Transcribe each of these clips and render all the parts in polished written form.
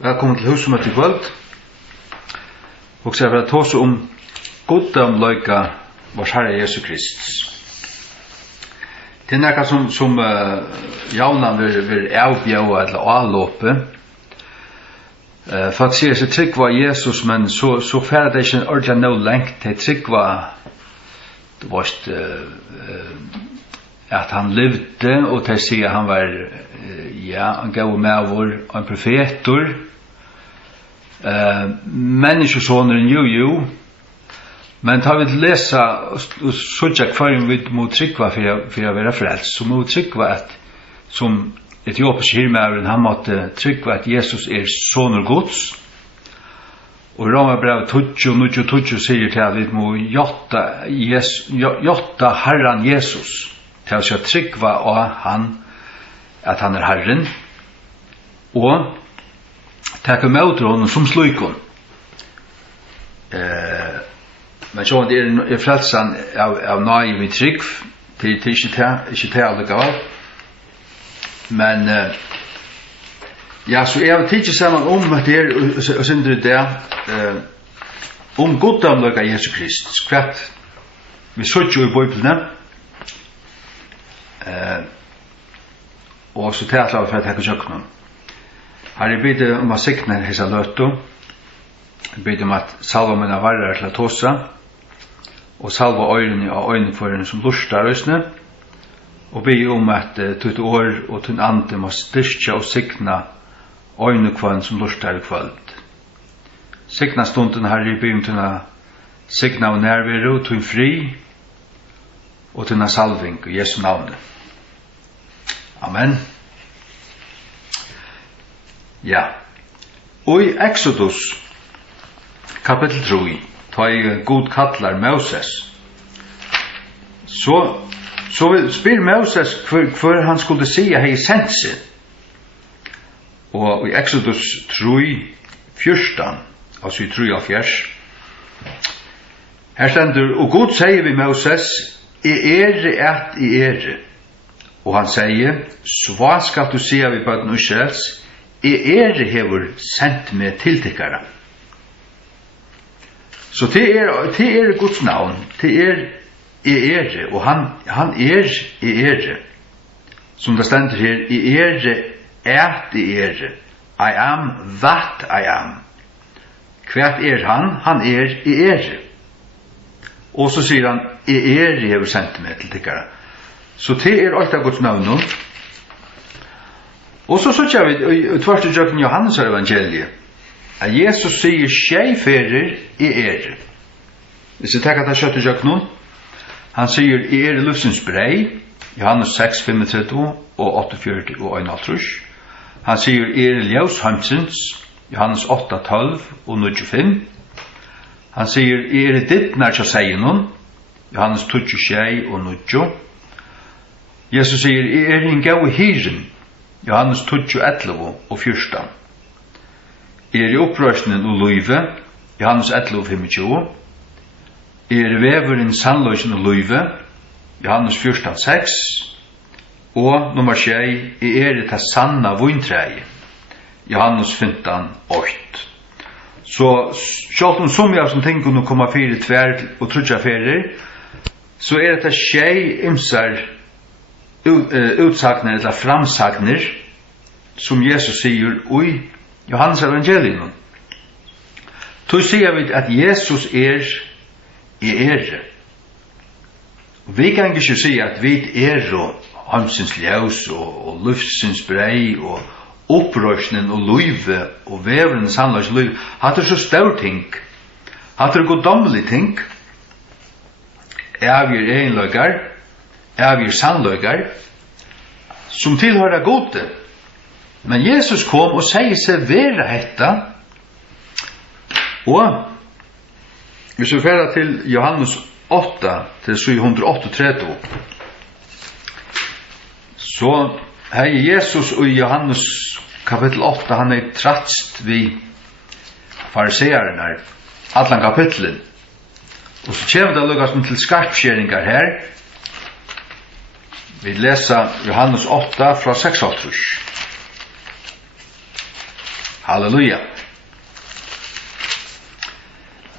Velkommen til husmøte i kvöld. Og så er det tås om goddomløyka vår Herre Jesu Krist. Det er nekka som jaunan vil avbjøa eller avlåpe. Folk sier seg tryggva Jesus, men så færre det ikke ordentlig nå lengt til tryggva at han levde, og til å si at han var en gav med vår, en profetor, menneskesåneren jo, men tar vi til lesa og sånn hver vi må tryggva for å være frelst, så må vi tryggva at som etiopisk hirmæren, han måtte tryggva at Jesus sånner Guds, og Romarbrev 20 sier til at vi må jotta Herren Jesus, til å si tryggva av han, at han Herren, og takk med honom som slukon. Men så det frelsen av nøye med trygg, det ikke til alle gav. Men ja, så jeg vil tidsje sammen om det og synder det om goddomløyga Jesu Krist. Skvett vi søtter jo i Bibelene, og så tætla vi for å takke kjøkkenen. Her er bidde om å sikne hessa løtto, bidde om at salva mine varrar til å tåsa, og salva øyrene og øyneførene som lustar røysene, og bidde om at tutt år og tutt ande må styrkja og sikna øynekvann som lustar i kvöld. Sikna stunden her er bidde om tunna sikna og nærvero, tunn fri, og tunna salving i Jesu navnet. Amen. Ja. Og i Exodus kapitel 3, ta i god kallar Moses, så spyr Moses hver han skulle si hei sendt seg. Og i Exodus 3, 14, altså i 3 av fjers, her stender, og God sier vi Moses, ere. Og han sier, sva skal du si av i bøtten Israels, hever sendt med tiltikkere. Så det er Guds navn, det er, og han er, som det stender her, I am that I am. Hvert han? Han er. Og så sier han, hever sendt med tiltikkere. Så det er alt av Guds navn nå. Og så sier vi tvert i Jøkken Johannes evangeliet, at Jesus sier skjeiferer Hvis jeg tenker at det er kjøtt i Jøkken nå, han sier løsens brei, Johannes 6, 35 og 48 og 51. Han sier ljøs hansens, Johannes 8, 12 og 95. Han sier ditt nær til seien, Johannes 26 og 90. Jesus sier, en gau hyren, Johannes 11 og 14. I opprørsningen og løyve, Johannes 11 og 25. Veveren sannløysen og løyve, Johannes 14, 6. Og nummer 6, det sanna vintreie, Johannes 15, 8. Så selv om som jeg som tenker å komme 4, 2 og 3 ferier, så det skjei imsar utsagner eller framsagner som Jesus sier i Johannes evangelium. Så sier vi at Jesus er. Vi kan ikke si at vi og hansens ljøs og luftsens brei og opprørsnen og løyve og veveren sannløs løyve. Hatt så stør ting. Hatt goddomlig ting. Vi enløygar. Vi sannløygar, som tilhører gode. Men Jesus kom og sier seg være hetta, og hvis vi færer til Johannes 8, til 738, så hei Jesus og Johannes kapittel 8, han tratst vi fariseeren her, allan kapitlen, og så kommer det lukkast til skarpskjeringar her. Vi leser Johannes 8 fra 6. Halleluja.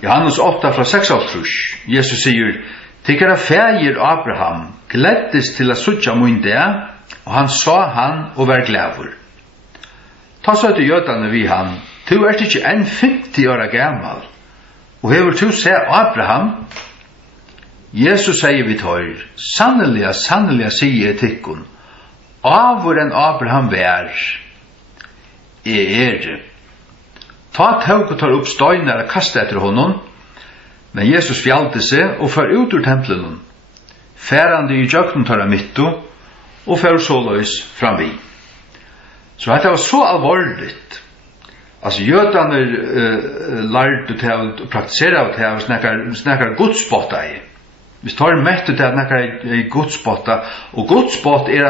Johannes 8 fra 6. Jesus sier, «Tikkara fægir Abraham gleddist til a suttja mun det, og han sa han og var glævur. Ta så til jødane vi han, «Tu ert ikkje enn 50 åra gammal, og hever tu se Abraham?» Jesus sier vi tøyr, «Sannelig, sannelig sier tikkun, avur enn Abraham vær, Ta tåg og tar opp støyner og kastet etter honom, men Jesus fjallte seg og før ut ur tempelen, færande i jøkken tar av mittu, og før såløys framvi. Så dette var så alvorligt. Altså, jødene lærte til å praktisere av til å snakke godsbotta i. Hvis tar mettet til å snakke godsbotta, og godsbott er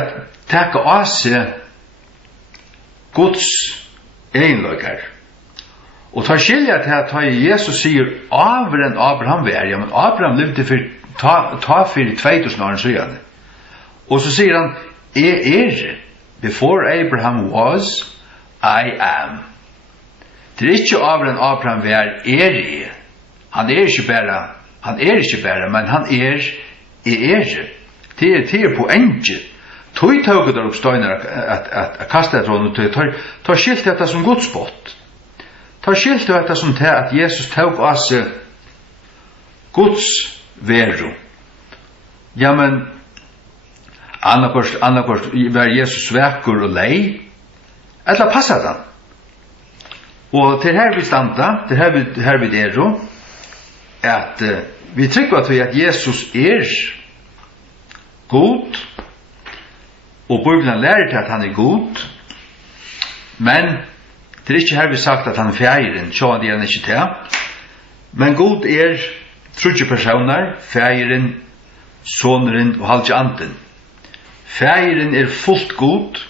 at takke av seg Guds egenløkker. Og ta skilja til at Jesus sier over enn Abraham vær, ja, men Abraham levde for 2000 år siden. Og så sier han, before Abraham was, I am. Det er ikke over enn Abraham vær, Han er ikke bare, men han Det er poenget. Tøy tøyget der opp støyner at kaste etter honom, ta skilt dette som godsbott. Ta skilt dette som til at Jesus tøyg av seg Guds veru. Ja, men annarkort var Jesus vekur og lei, eller passat han. Og til her vi standa, til her vi at vi trykker til at Jesus god, og Bibelen lærer til at han god, men det er ikke her vi sagt at han feiren, så det er han ikke til. Men god trudje personer, feiren, soneren og halvtje anden. Feiren fullt god,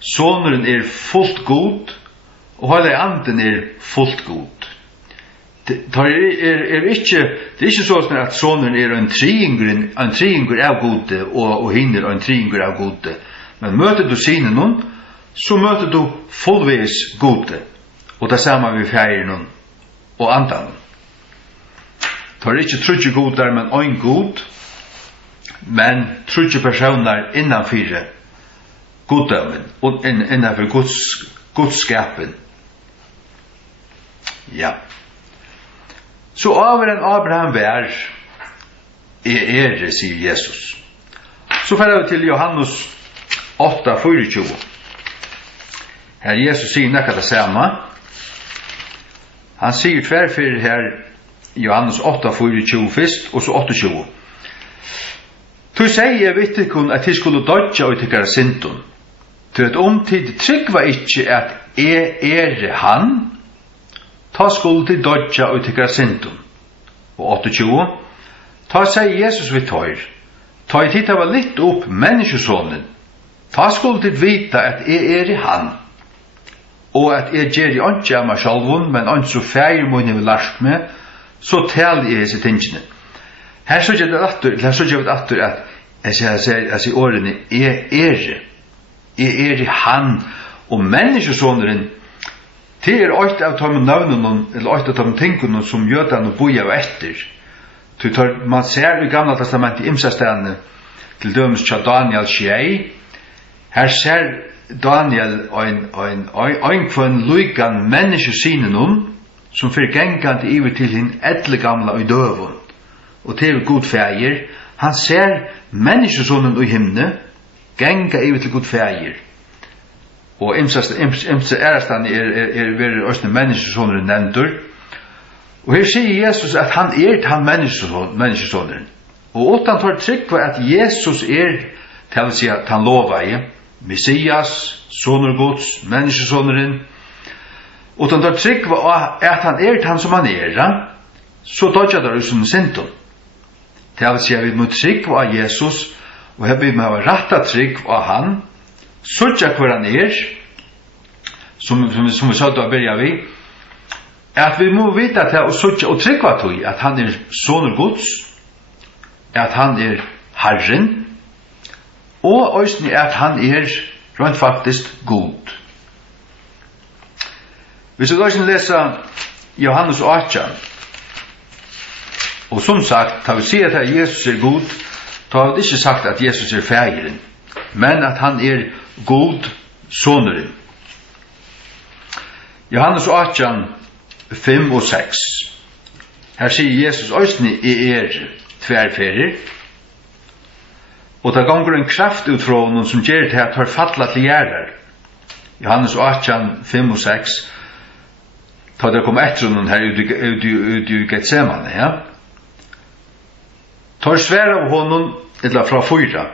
soneren fullt god, og halvtje anden fullt god. Det er ikke sånn at sonen en triingur av gode, og hinner en triingur av gode. Men møter du sine noen, så møter du fullvis gode. Og det samme vi feirer noen, og andan. Det er ikke trudje goder, men ein god, men trudje personer innanfyr goddømen, og innanfyr godskapen. Ja. Så over enn Abraham vær, sier Jesus. Så fer vi til Johannes 8:24. Her Jesus sier nekka det samme. Han sier tverrfyr her Johannes 8:24 først, og så 8:20. Tu sier vittikun at de skulle dodja og tykkara syndun. Til at tid tryggva ikkje at han, ta skuld til dodja og tykkara syndun. Og 28. Ta sier Jesus vi tøyr. Ta i tid var litt opp menneskesonen. Ta skuld til vita at han. Og at gjer i åndje av meg sjalvun, men åndje så feir munni vi lart med, så tal i hese tingene. Her så gjør vi atter at jeg sier årene han, og menneskesoneren, det åkt av de navnene, eller åkt av de tingene som jødene boi av etter. Man ser i Gamla testamentet i imsastene, til dømes til Daniel 6, her ser Daniel ein kvann luikan menneskesinen som fyrir gengande iver til hinn edle gamla og døvun, og til god fægir. Han ser menneskesonen i himne, genga iver til god fægir. Og imse ærastan veri òsne menneskesonen nevndur. Og her sier Jesus at han han menneskesonen. Og utan tar trygg på at Jesus til å si at han lova i Messias, sonur Guds, menneskesoneren. Utan tar trygg på at han han som han så dodja der som syndum. Til å si at vi må trygg på Jesus, og her vi må ha ratta trygg på han, suttja hver han som vi sa da byrja vi, at vi må vite til å suttja og trygg på at han sonur Guds, at han Herren, og òsni at han rent faktisk god. Hvis vi da leser Johannes 8, og som sagt, da vi sier at Jesus God, da har vi ikke sagt at Jesus fægeren, men at han god soneren. Johannes 8, 5 og 6. Her sier Jesus òsne tverrferer, og det ganger en kraft ut fra noen som gjør til at har fattlet til gjerder. Johannes 8, 5 og 6. Ta det kom etter noen her ut i Getsemane, ja. Tar svær av honom, eller fra 4.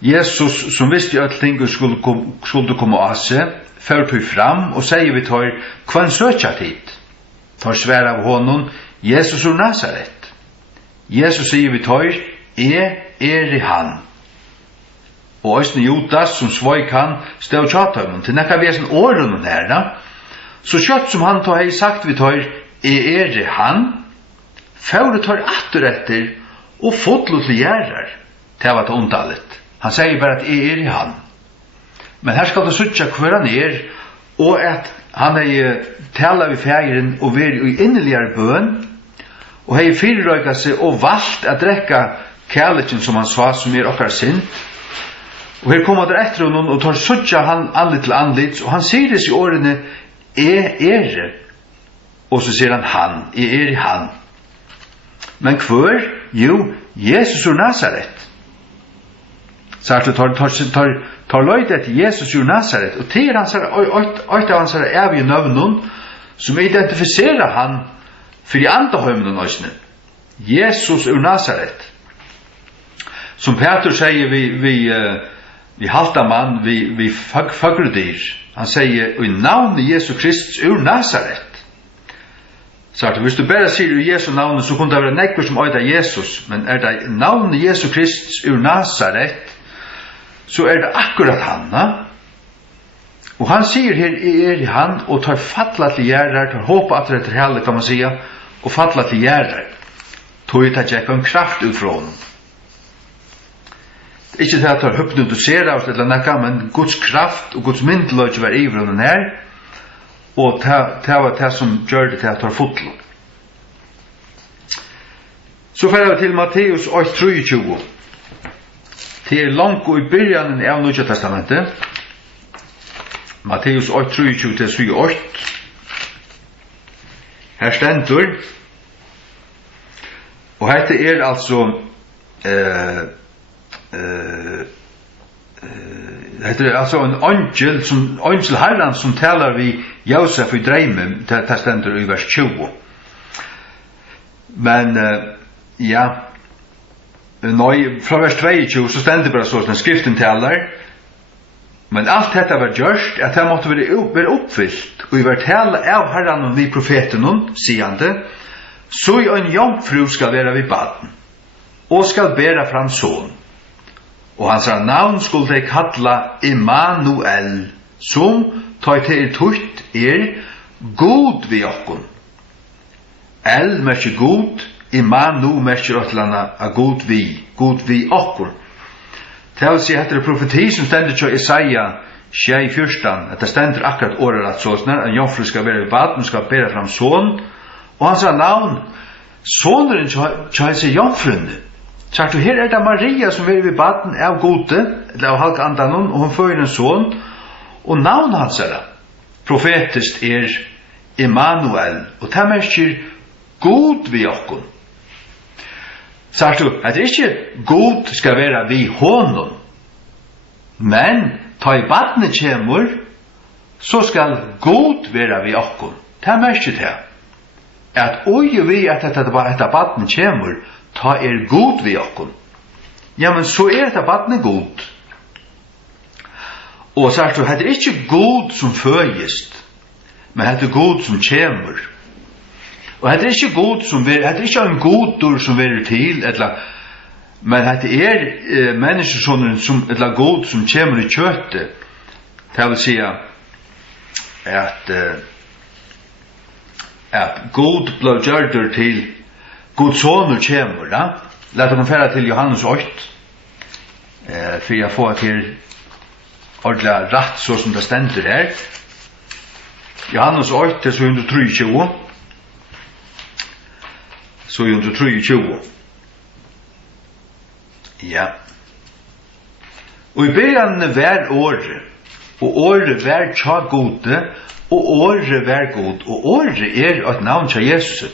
Jesus, som visste at ting skulle komme av seg, ført høy fram, og sier vi tar, hva en søtja tid? Tar svær av honom, Jesus ur Nazaret. Jesus sier vi tar, i han. Og òsne Judas, som svøyk han, stod tjatøymon, til nekka vi er sånn åren her, da. Så kjøtt som han tar hei sagt vi tar, i han, ført tar atter etter, og fotlo til gjerrar, til var det ondallet. Han sier bare at i han. Men her skal det suttja hver han og at han tala vi fægeren og være i inneligere bøn, og hei fyrrøyga seg og valgt at drekka kærligheten som han sa, som okkar sint. Og her kommer det etter honom, og tar suttja han anlitt til anlitt, og han sier det i årene, og så sier han, i han. Men hver? Jo, Jesus ur Nazaret. Så at tar løyt etter Jesus ur Nazaret, og til hans av hans evige nøvnen, som identifiserer han for de andre høymene nøysene. Jesus ur Nazaret. Som Peter sier vi halta mann, vi fagredyr. Han sier, i navnet Jesu Kristus ur Nazaret. Så at hvis du bare sier i Jesu navnet, så kunne det være nekkur som øyda Jesus, men det navnet Jesu Kristus ur Nazaret, så det akkurat han. Og han sier her, i han, og tar fattla til gjerrar, tar håpa at det hele, kan man säga, og fattla til gjerrar. Tog det ikke en kraft ut fra honom. Ikke til at tar hypnotisera oss eller nekka, men Guds kraft og Guds myndeløy var i vrønnen her, og det var det som gjør det til at tar fotlo. Så fer vi til Matteus 8:23. Det langt og i byrjanen av Nødja Testamentet. Matteus 8:23-28. Her stendur, og hette altså det altså en angel herran som talar vi Josef i dreimen, det stendur i vers 20. Men ja, fra vers 22 så stendur bara så som skriften talar, men alt detta var gjørst at det måtte være oppfyllt, og i var tala av herran og vi profeten, siande, så i en jomfru skal være vi baden, og skal bæra fram son. Og hans navn skulle de kalla Immanuel, som tar til tutt god vi okkon. El merker god, Immanu merker åtlanda av god vi okkon. Det vil si etter profeti som stender til Isaiah 6:14, at det stender akkurat året at såsner, en jomfru skal være i baden, skal bæra fram son, og hans navn, soneren til seg jomfrunne. Så her det Maria som er ved baden av gode, eller av halk andanon, og hun fører en son, og navn hans profetist Immanuel, og det merker god vi okkon. Så at ikke god skal være vi honom, men ta i badene kjemur, så skal god være vi okkon. Det merker det. At oi vi at dette badene kjemur, ta god vi okkon. Ja, men så dette badne god. Og så det ikke god som føyest, men det god som kjemur. Og det ikke god som det ikke en godur som verer til, men det menneskesåneren som god som kjemur i kjøttet. Det vil si at god ble gjørdur til God sonur kjemur, da. Lät oss færa til Johannes 8, for jeg får til ordentlig rett så som det stender her. Johannes 8, så 123. Så 123. Ja. Og i begynnelsen var året, og året var tja gode, og året var god, og året et navn til Jesus.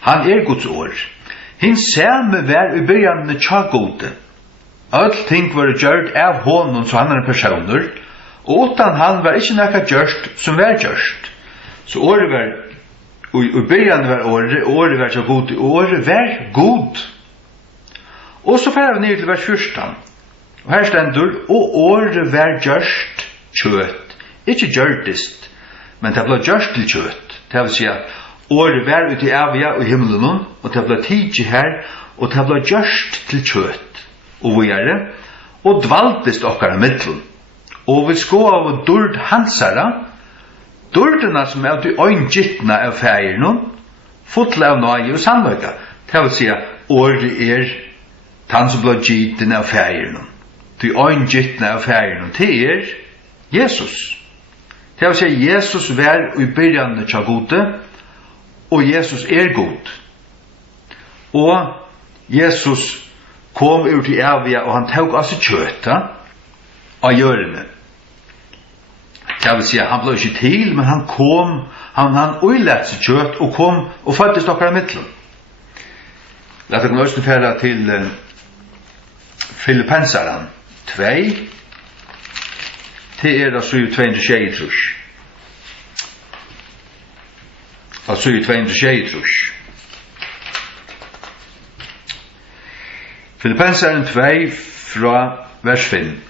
Han Guds år. Hin samme var i begynnelsen tja gode. All ting var gjort av honom så andre personer, og utan han var ikke nekka gjort som var gjort. Så året var, og i begynnelsen var året var tja gode, og året var god. Og så fer vi ned til vers 14. Og her stendur, og året var gjørst kjøtt. Ikke gjørtist, men det ble gjørst til kjøtt. Det vil si at året var ute i avia og himmelen, og det ble tidsi her, og det ble gjørst til kjøtt. Og vi er det, og dvaltist okkar middelen. Og vi sko av dord hansara, dordena som er til øyngittna av feiren, fotle av nøye og sannløyga. Det vil si at året han som ble gittene av feiren. Til øyngittene av feiren. Det Jesus. Det vil si at Jesus var i begynnelsen til gode, og Jesus god. Og Jesus kom ut i evige, og han tok altså kjøtta av hjørne. Det vil si at han ble ikke til, men han kom, han uillet seg kjøtt, og kom og fødtes dere i midtelen. Lett dere løsne fære til Filippenseren 2, det da 226. Altså 226. Filippenseren 2 fra vers 5.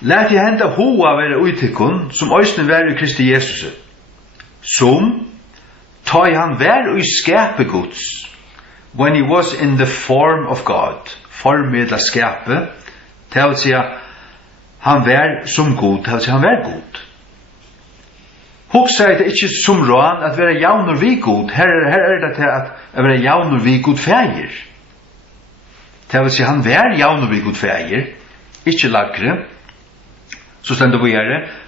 Lät jeg hente hoa være utikkun, som òsne være i Kristi Jesus, som ta han vær i skapegods, when he was in the form of God, formidla skape, det vil si han vær som god, det vil si han vær god. Hugsa det ikke som rån at være jaunur vi god, her det til at være jaunur vi god feir. Det vil si han vær jaunur vi god feir, ikke lagre, så stendur vi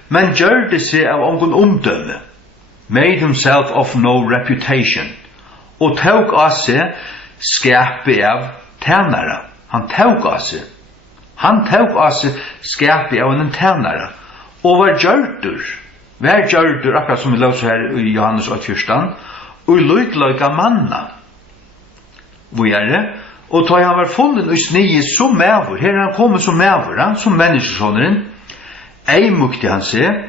men gjør det seg av ongun omdømme, made himself of no reputation, og tåg av seg skape av tænare. Han tåg av seg skape av en tænare, og var gjørdur, akkurat som vi løser her i Johannes 8:14, og lykløyga manna. Vi og ta han var funnet og snige som mævur, her han kommet som mævur, som menneskesåneren, ei mukti han seg,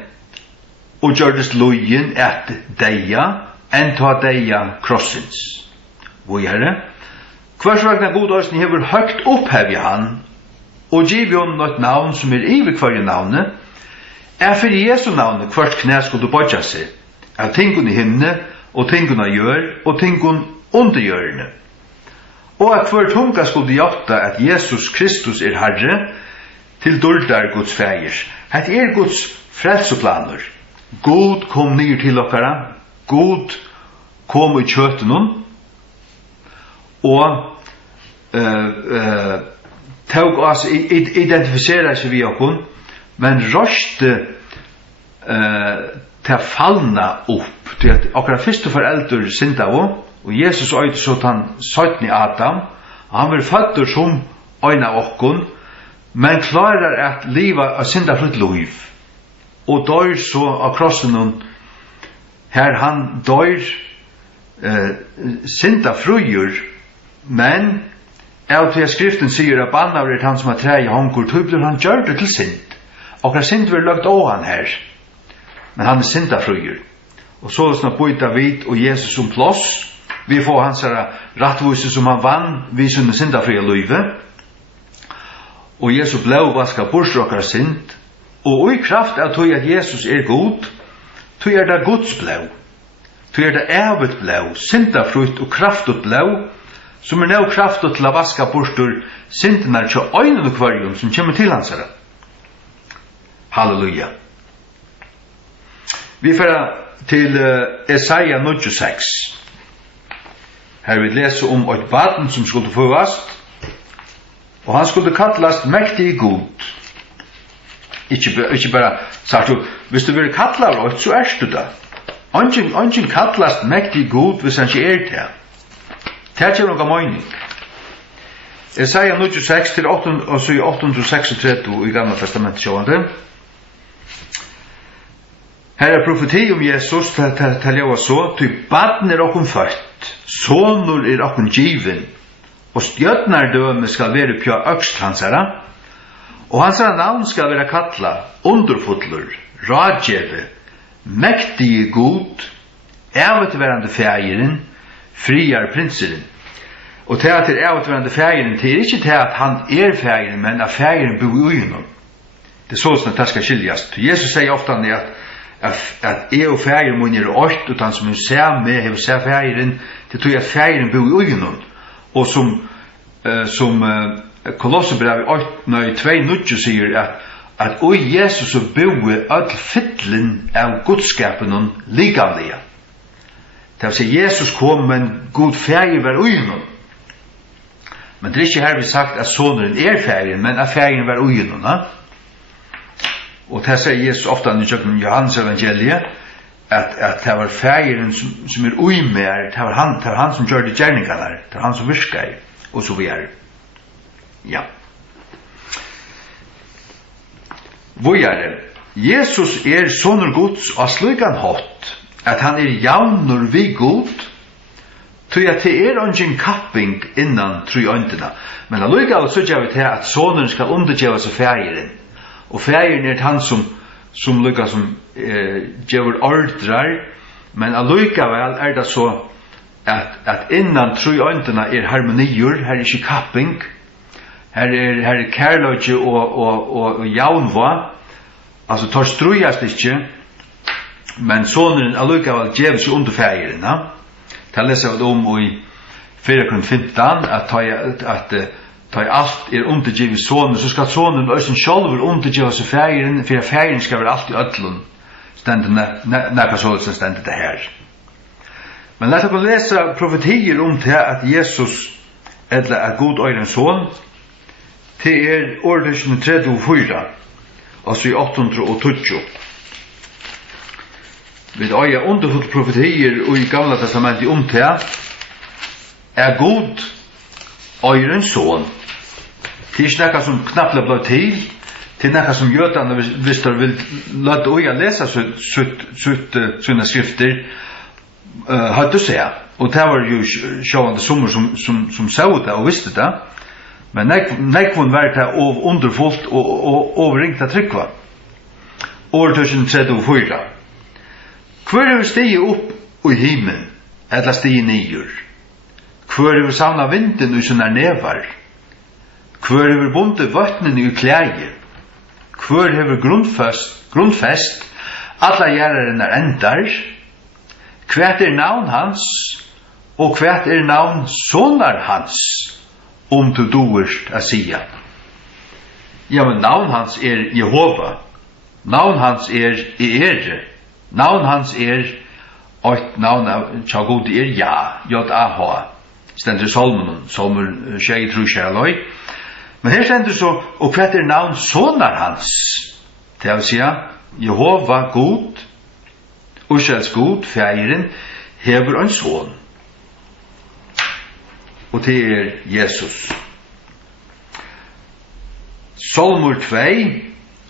og gjørdes lojen et deia, enn ta deia krossins. Vi hvers vegna god òsni hever høgt opphevi han, og giv jo noe navn som ivi hverje navnet, for Jesu navnet hvert knæ skulle bodja seg, av tingun i himne, og tingun av gjør, og tingun under gjørene. Og at hver tunga skulle hjelta at Jesus Kristus Herre, til dårdar Guds feir. Het Guds frelseplaner. God kom ned til okkara, God kom i kjøtenen, og tog oss, identifiserer seg vi okkon, men røste til fallna opp, til at okkara første foreldre synda og Jesus øyde så han søtten i Adam, han var født som øyne okkon, men klarar at liva av synda fritt liv, og dør så av krossen her han dør synda frujur, men av til skriften sier at bannar han som har tre i hongur, tog blir han gjør det til synd. Okra synd vil lagt av han her, men han synda frujur. Og så snart bøyta vid og Jesus som plås, vi får hans rattvise som han vann, vi synda synda fria løyve, og Jesus blev vaska bort okkar synd, og i kraft av tog at Jesus god, tog det Guds blev, tog det evet blev, synda frukt og kraftot blev, som nå kraftot til å vaska bort syndene til øynene kvarjon som kommer til hans herre. Halleluja. Vi får til Esaia 96. Her vi leser om et barn som skulle føvast, og han skulle kallast mektig god. Ikke bare sagt du, hvis du vil kalla av så du da. Ongen kallast mektig god hvis han ikke det. Det er ikke noe mening. Jesaja 96 til 8, og så i 836 i Gamla testamentet sjående. Her profeti om Jesus til jeg var så, ty baden okkom født, sonur okkom given, og stjøtnardøme skal være pja økst hansara, og hansara navn skal være kattla, underfotler, radjeve, mektige god, ævetverande fægeren, friar prinseren. Og til at ævetverande fægeren, det ikke til at han fægeren, men at fægeren bor i honom. Det er sånn at det skal skiljast. Jesus sier ofte at jeg og fægeren må gjøre åkt, og han som ser med, har sett fægeren, det tror jeg at fægeren bor i honom. Og som Kolossebrevet 2:9 sier at og Jesus og boe all fytlen av godskapen og ligamlige. Det vil si Jesus kom, men god fæger var ugenom. Men det er ikke her vi sagt at soneren fægeren, men at fægeren var ugenom. Og det sier Jesus ofte i Johannes evangeliet, at det var fægeren som uimer, det var han som gjør de gjerningene, det var han som virker, og så videre. Ja. Vojare, Jesus sonur Guds og slugan hatt, at han jaunur vi god, tror jeg til ongin kapping innan trojøntena. Men allikevel så gjør vi til at sonen skal undergjøre seg fægeren. Og fægeren han som lukka som gjør ordrar, men allikevel det så at innan trojøntena harmonier, her ikke kapping, her kærløgje og jaunva, altså tar strujast ikke, men sonen allikevel gjev seg under fægeren. Det leser vi om i 4:15, at ta alt undergivet sonen, så skal sonen også selv undergive seg fægeren, for fægeren skal være alt i ødlun, nekka sånn stendet det her. Men lett oss lese profetier om til at Jesus er god øyren son, til årtusen 34, altså i 820. Vi har underfullt profetier og i Gamla testamentet om til god øyren son. Det ikke noe som knappt ble til noe som jødene, hvis de vil lade øye lese sine skrifter, hadde å se. Og det var jo sjående sommer som så det og visste det. Men nekvun var det underfullt og overringt av trykva. År 2034. Hver er stige opp i himmelen, eller stige nyer? Hver er savna vinden i sånne nevar? Hver er bundet vattnen i klæge? Hver er grunnfest, alla gjerraren endar? Hvert er navn hans, og hvert er navn sonar hans, du doerst a sia. Ja, men navn hans Jehova. Navn hans Navn hans og navn av Tjagod J-A-H. Stendur Salmer 6:3. Men her stendur så, og hva er navn sonar hans? Det vil si, Jehova god, Ushels god, fægeren, hever en son. Og det Jesus. Salmer 2,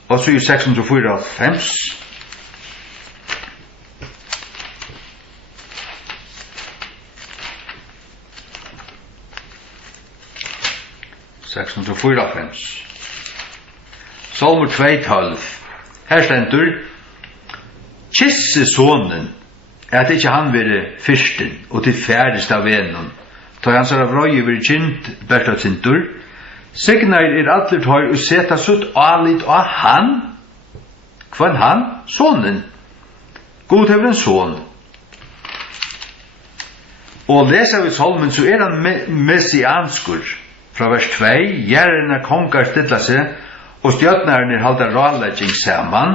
og så i 654. 654. Salmer 2:12. Her stendur: Kisse sonen, at ikke han være fyrsten, og til færrest av vennen. Ta hans av røye vir kjent, berta tintur. Signar allir tøy og seta sutt alit av han. Hvan han? Sonen. God hever en son. Og leser vi salmen, så han messianskur. Fra vers 2, gjerrene kongar stilla seg, og stjøtnerne halda rådlegging saman,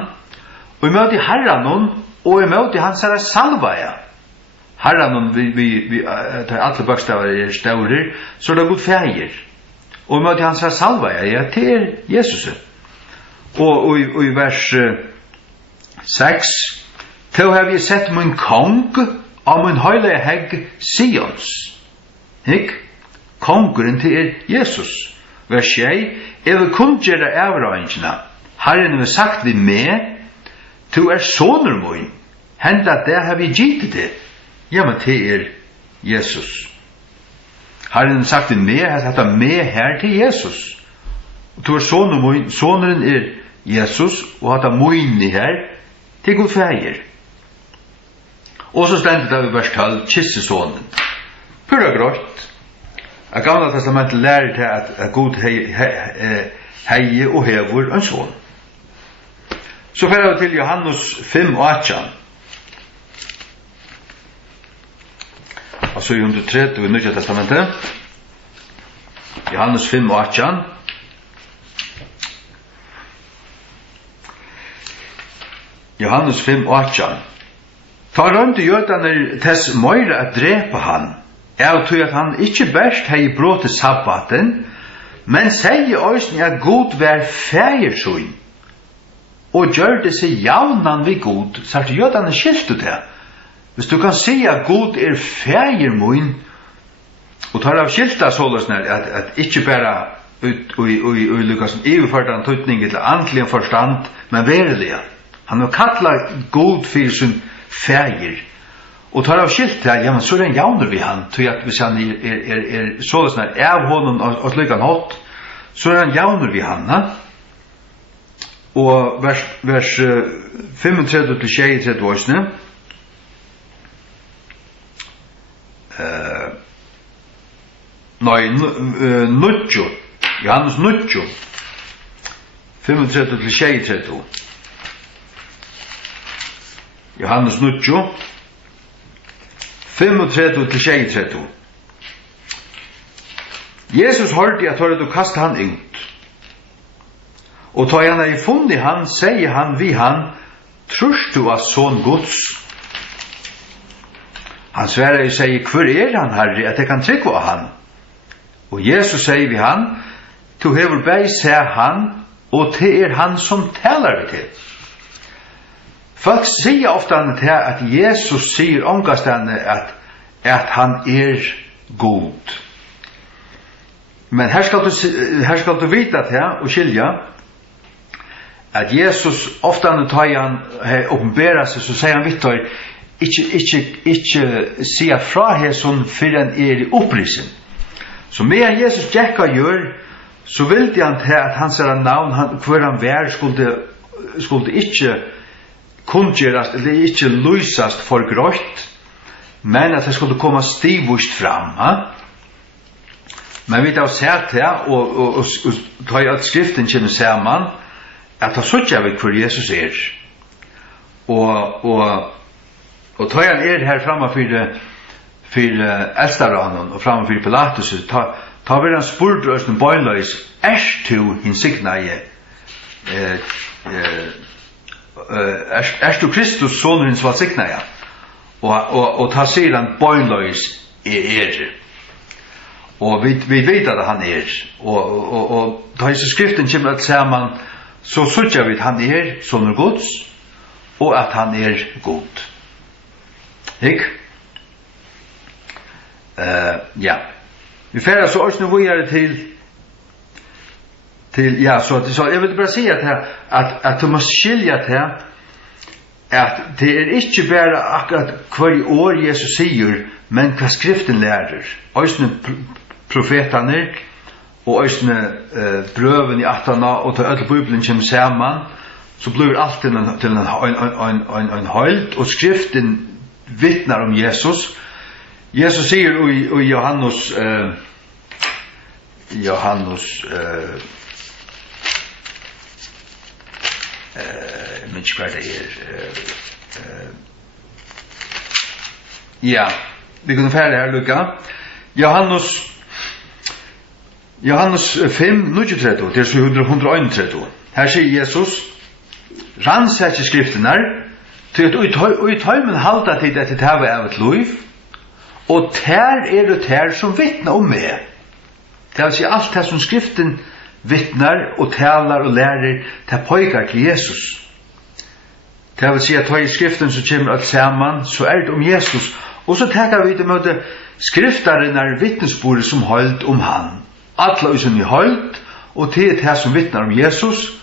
og i møte herranon, og i møte hans herra salvaja. Herranon, vi tar alle bøkstaver staurer, så det god feir. Og i møte hans herra salvaja, ja, til Jesus. Og i vers 6, «Til har vi sett min kong av min høylige hegg Sions». Hikk? Kongren til Jesus. Vers 6, «Jeg vil kunngjøre avrøyngene. Herren har sagt vi med, «Tu soner min, henda det har vi gitt det.» Ja, men til Jesus. Herren har sagt vi med, at det med her til Jesus. Og «Tu soner min, soneren Jesus, og at det min her til Gud feir.» Og så stendet det ved vers 12, «Kisse sonen». Pura grått. Jeg gamla testamentet lærer til at Gud heie og hevur en son. Så fer vi til Johannes 5:18. Altså i 130 i Nya testamentet. Johannes 5:18. Johannes 5:18. Ta rømte jødene tess møyre at drepa han. Jeg tror at han ikke best hei brått sabbaten, men sier òsne at Gud vær feiersøyn, og gjør det seg javnan vi Gud, så er det jødene skilt ut det. Hvis du kan si at Gud feiermøyn, og tar av skilta såløsne, at ikke bare i Lukas overført tøytning til andelig forstand, men verilig. Han har kallat Gud for sin feier, og tar av skilt her, ja, men så en javner vi han, til at hvis han såløsne av honom og slik han hatt, så han javner vi han, og vers 35-36 voisne, Nudjo, Johannes Nudjo, 35-36, Johannes Nudjo, 35-36. Jesus hørte at hørte du kaste han ut. Og ta han i funnet han, sier han vi han, trus du av sånn gods? Han sverre og sier, hvor han, Herre, at jeg kan trykke av han? Og Jesus sier vi han, du hever bei se han, og til han som taler vi til. Folk sier ofte at Jesus sier omgastende at han god. Men her skal du vite og skilja at Jesus ofte tar han åpenbærer seg, så sier han vittor, ikke sier fra hæsson før han i opprisen. Så med Jesus Jekka gjør, så ville han til at hans navn, hver han vær, skulle ikke kunngjørast, eller ikke lysast for grått, men at det skulle komme stivust fram. Men vi har sett det, og ta i at skriften kommer sammen, at det suttjer vi hvor Jesus og ta han her framme for Elstaranen, og framme for Pilatus, ta vi han spurt oss en bøyløys, du hinsignaie, du Kristus, sonen hins valsignaia? Og ta sier han bøyløys og vi vet at han og ta i skriften kommer at sammen, så suttjer vi at han sonen Guds, og at han god. Ikke? Ja. Vi færre så også nå videre til ja, så jeg vil bare si at du må skilja til at det ikke bare akkurat hver år Jesus sier, men hva skriften lærer. Også profetene og også brøven i 18 og til alle Bibelen kommer sammen, så blir alt til en høyld, og skriften vittnar om Jesus. Jesus sier i Johannes men ikke hva det ja, vi kunne færre her, Luka. Johannes 5, 39, det 131. Her sier Jesus, rannsett ikke skriften her, til at i tøymen halda tid etter tæve av et liv, og tær det tær som vittna om meg. Det vil si alt det som skriften vittnar og talar og lærer til pojkar til Jesus. Det vil si at i skriften så kommer alt sammen, så det om Jesus. Og så tenker vi til møte skriftaren er vittnesbordet som holdt om han. Alla usen i holdt, og til det som vittnar om Jesus,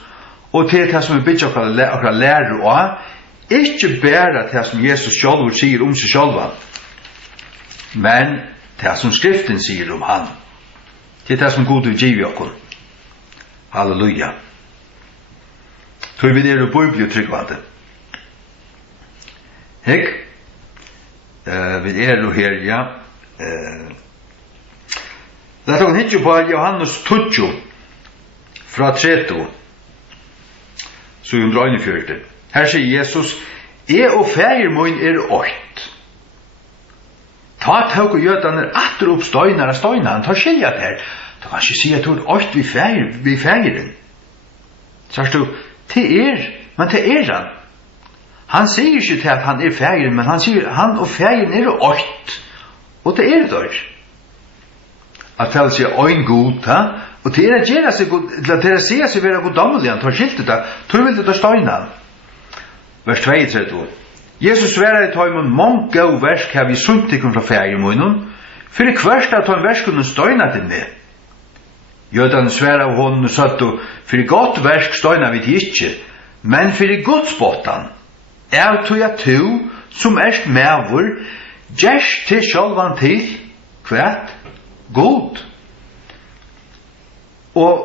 og til det som vi bytter okra lærer og ikke bare det som Jesus selv sier om seg selv, men det som skriften sier om han. Det det som Gud vil give okkur. Halleluja. Tror vi det bibli tryggvande. Hek, vi her, ja. Det er hitjo på Johannes 20, fra 30, 741. Her sier Jesus, og feir min åkt. Ta tåk og jødane atter opp støynar av støynar, ta skilja det her. Du kan ikke si at du åkt vi feiren. Så du, men til han. Han sier ikke til at han feiren, men han sier han og feiren åkt. Og det der. At det vil si ein god, og det å gjøre seg god, det å si seg være goddammelig, han tar skilt det, tror vil det ta støyna. Vers 32. Jesus svarer i tøymon, mange og versk har vi suntikken fra feiremunnen, for i hverst av tøym verskene støyna til meg. Jødane svarer av hånden og satt, for i godt versk støyna vi til ikke, men for i godsbåtan, tog jeg to, som erst mevor, gjerst til sjálvan til, kvært, god.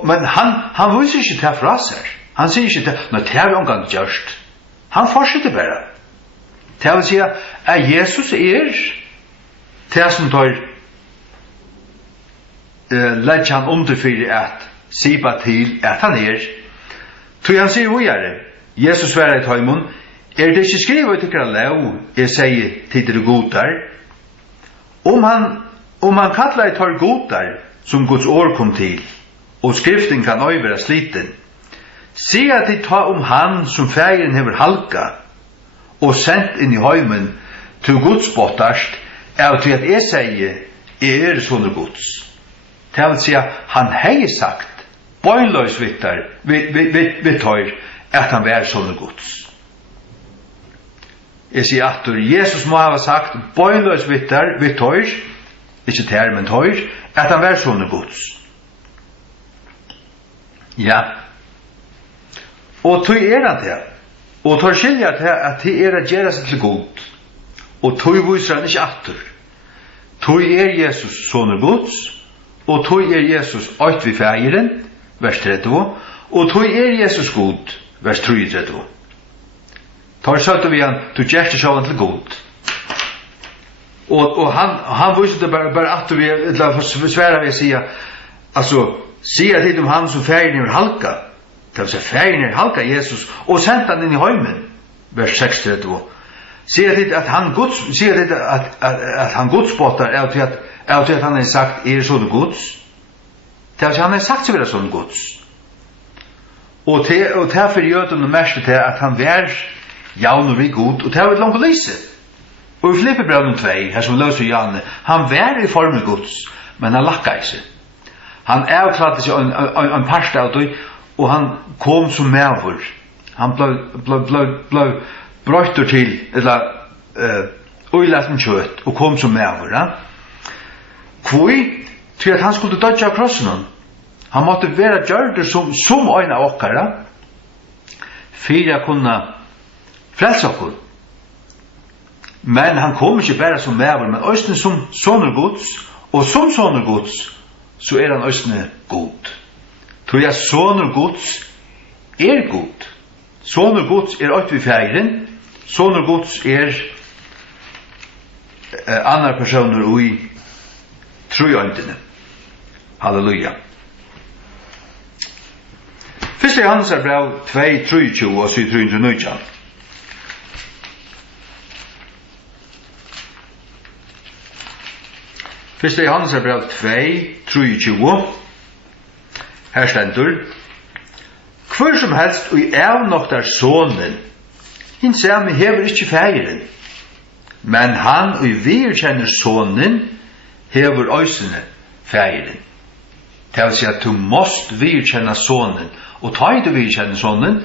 Men han viser ikke til fra seg. Han sier ikke til, når det er omgang gjørst. Han fortsetter bare. Det vil si at Jesus det som tar legger han underfyrir at sipa til at han Tog han sier videre, Jesus svarer i tøymon, det ikke skrivet til kra lov, jeg sier til dere godar, om han kallar tar godar, som Guds år kom til, og skriften kan øyvera sliten, sier at de tar om han som feiren hever halka, og sendt inn i heimen til Guds bortast, til at jeg sier, sånne Guds. Det vil si at han hei sagt, bøynløys vittar, at han var sånne Guds. Jeg sier at Jesus må ha sagt, bøynløys vittar, ikke ter, men tøyr, at han var sånne Guds. Ja. Og tøy han til, og tar skilja til at det å gjøre seg til god, og tøy viser han ikke atter. Tøy Jesus sånne Guds, og tøy Jesus øyt vi feiren, vers 30, og tøy Jesus god, vers 33. Tar søtter vi han, du gjerst sjålen til god. Og han viser det bare at vi, svære vi sier, altså, sier det om han som feiren er halka, det vil si feiren er halka Jesus, og sendt han inn i heimen, vers 36. Sier det at han godsbåtar er til at han har sagt, sånne gods. Det vil si han har sagt seg være sånne gods. Og til for jøden og mest til at han var jaun og vi god, og til å langt å lyse. Og i Filipperbrevnen 2, her som løser Janne, han var i formen gods, men han lakka ikke. Han avkladde seg en parst av det, og han kom som medvur. Han ble brøyter til, eller øylaten kjøtt, og kom som medvur. Kvoi, til at han skulle dødja krossen. Han måtte være gjørder som øyne av okkara, for å kunne frelse okkur. Men han kom ikke bare som medvur, men øyne som sånne gods, og som sånne gods, så han øyne god. Tror jeg sånne gods god. Sånne gods øyne vi feiren, sånne gods andre personer i trojøyntene. Halleluja. Første Johannes brev 2:23 og 7:3. Første Johannes brev 2:23. Her stendur: Hvor som helst og avnoktar sonen, hin sami hever ikkje feiren, men han og virkjenner sonen hever øysene feiren. Det vil si at du måst virkjenne sonen, og ta i du virkjenne sonen,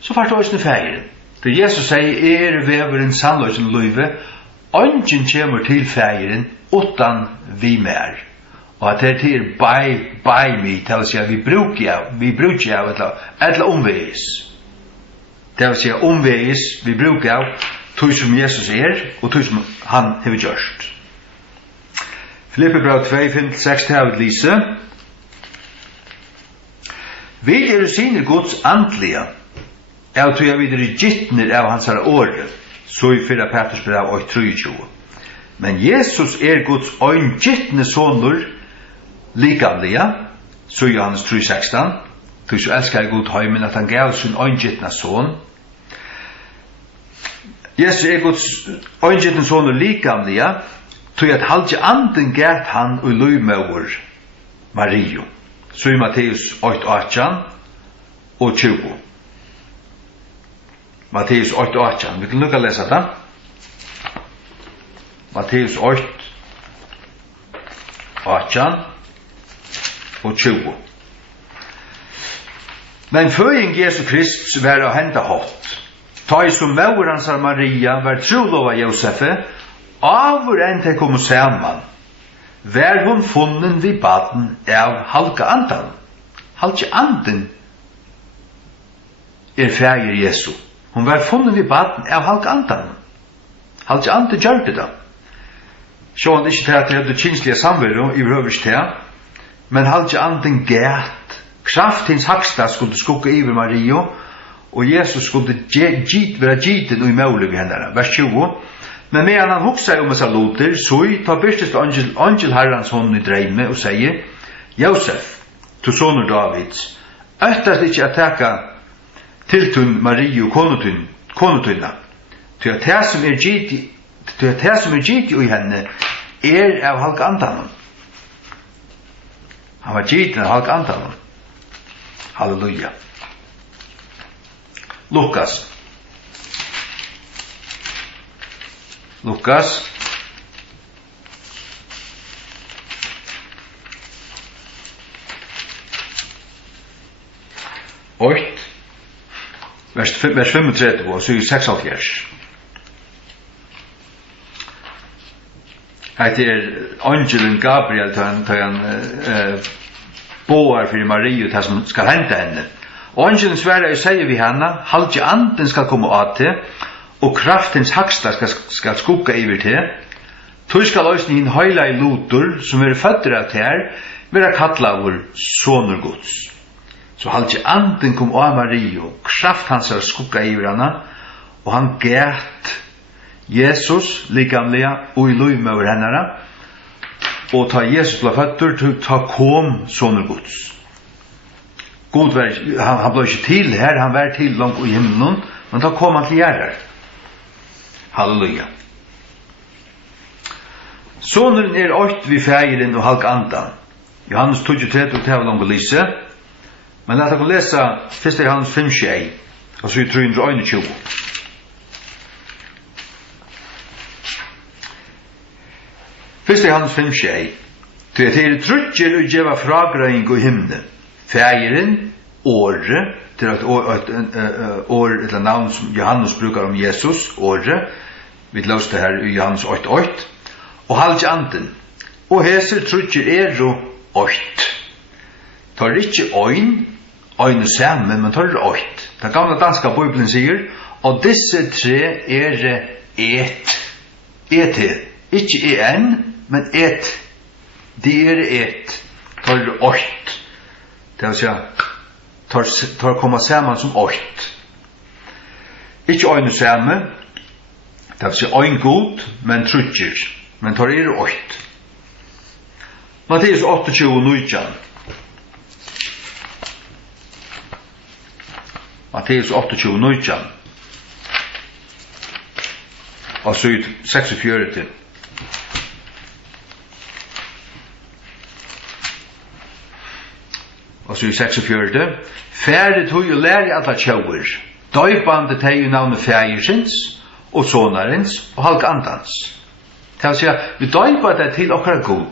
så fart du også feiren. Det Jesus sier, veveren sannløysen løyve, ungen kommer til feiren, utan vi mer. Og at det er by me, det vil si at vi bruker av et eller omveis. Det vil si at omveis vi bruker av tog som Jesus og tog som han har gjort. Filippe brev 2:5-6 til å lese. Vi syner Guds andlige, jeg tror jeg videre gittner av hans åre, så i 4 Petrus brev 8:23. Men Jesus Guds øyngittne sonur, likamlige, så i Johannes 3:16, for så elsker Gud høymen at han gav sin øyngittne son. Jesus Guds øyngittne sonur, likamlige, tog at halvtje anden gæt han og løymøver Mario. Så i Matteus 8:18 og 20. Matteus 8:18. Vi kan lukka lesa det. Matteus 8:18 og 20. Men føying Jesu Krist var av henda hot. Ta i som møver hans Maria var trolova Josefe, avur enn te kom saman. Vær hun funnen vid baden av halka andan. Halka anden fægir Jesu. Hun var funnen vid baden av halka andan. Halka anden gjør det da. Så han ikke til at det hadde kynslige samverro i røvers til, men halka anden gæt. Kraftins haksta skulle skukka iver Mario, og Jesus skulle være giten og i måle ved henne. Vers 20. Men medan han hugsa om dessa loter, så tar byrstest angel herrans hånd i dreime og sier, Josef, to sonur Davids, øttast ikkje at teka tiltun Mario konutuna, til at det som giti i henne, av halka andanen. Han var giten av halka andanen. Halleluja. Lukas 8 vers 35 og 76. Hette angelen Gabriel til han boar for Marie det som skal hente henne. Og angelen sverre sier vi henne, halvtje anden skal komme av til, og kraftens haksta skal skugga iver til. Tog skal løsne inn høyla i lotor, som fødder av til, være kalla vår sonur Guds. Så halvtje anden kom av Marie, og kraft hans skal skugga iver henne, og han gæt Jesus, likamlega, og i løyme over henne, og ta Jesus ble fødder, ta kom sonur Guds. God var, han ble ikke til her, han var til langt i himmelen, men da kom han til gjerder. Halleluja. Sonen 8 vi feiren og halk andan. Johannes 23 og tevel om å lese. Men la dere lese 1. Johannes 5:6, og så i 321. Første Johannes 5:6. Til at dere trutjer og gjeva fragrøying og himne. Feiren, åre, til et år, et navn som Johannes brukar om Jesus, åre, vi løste her i Johannes 8:8, og halvtje anden, og heser trutjer og 8. Tar ikke øyn og sammen, men tar 8. Den gamle danska bibelen sier, og disse tre et, ikke en, men et, de et, tar 8. Det vil si, tar komma sammen som 8. Ikke øyne sammen, det vil si øyne god, men trutjer, men tar 8. Matteus 28:19. Matteus 28:19. Og så 46. Og så 46. Færdet hui og lære alla tjauer, døypande teg i navnet fægersins, og sonarins, og halk andans. Det vil si, vi døypa det til okkara god.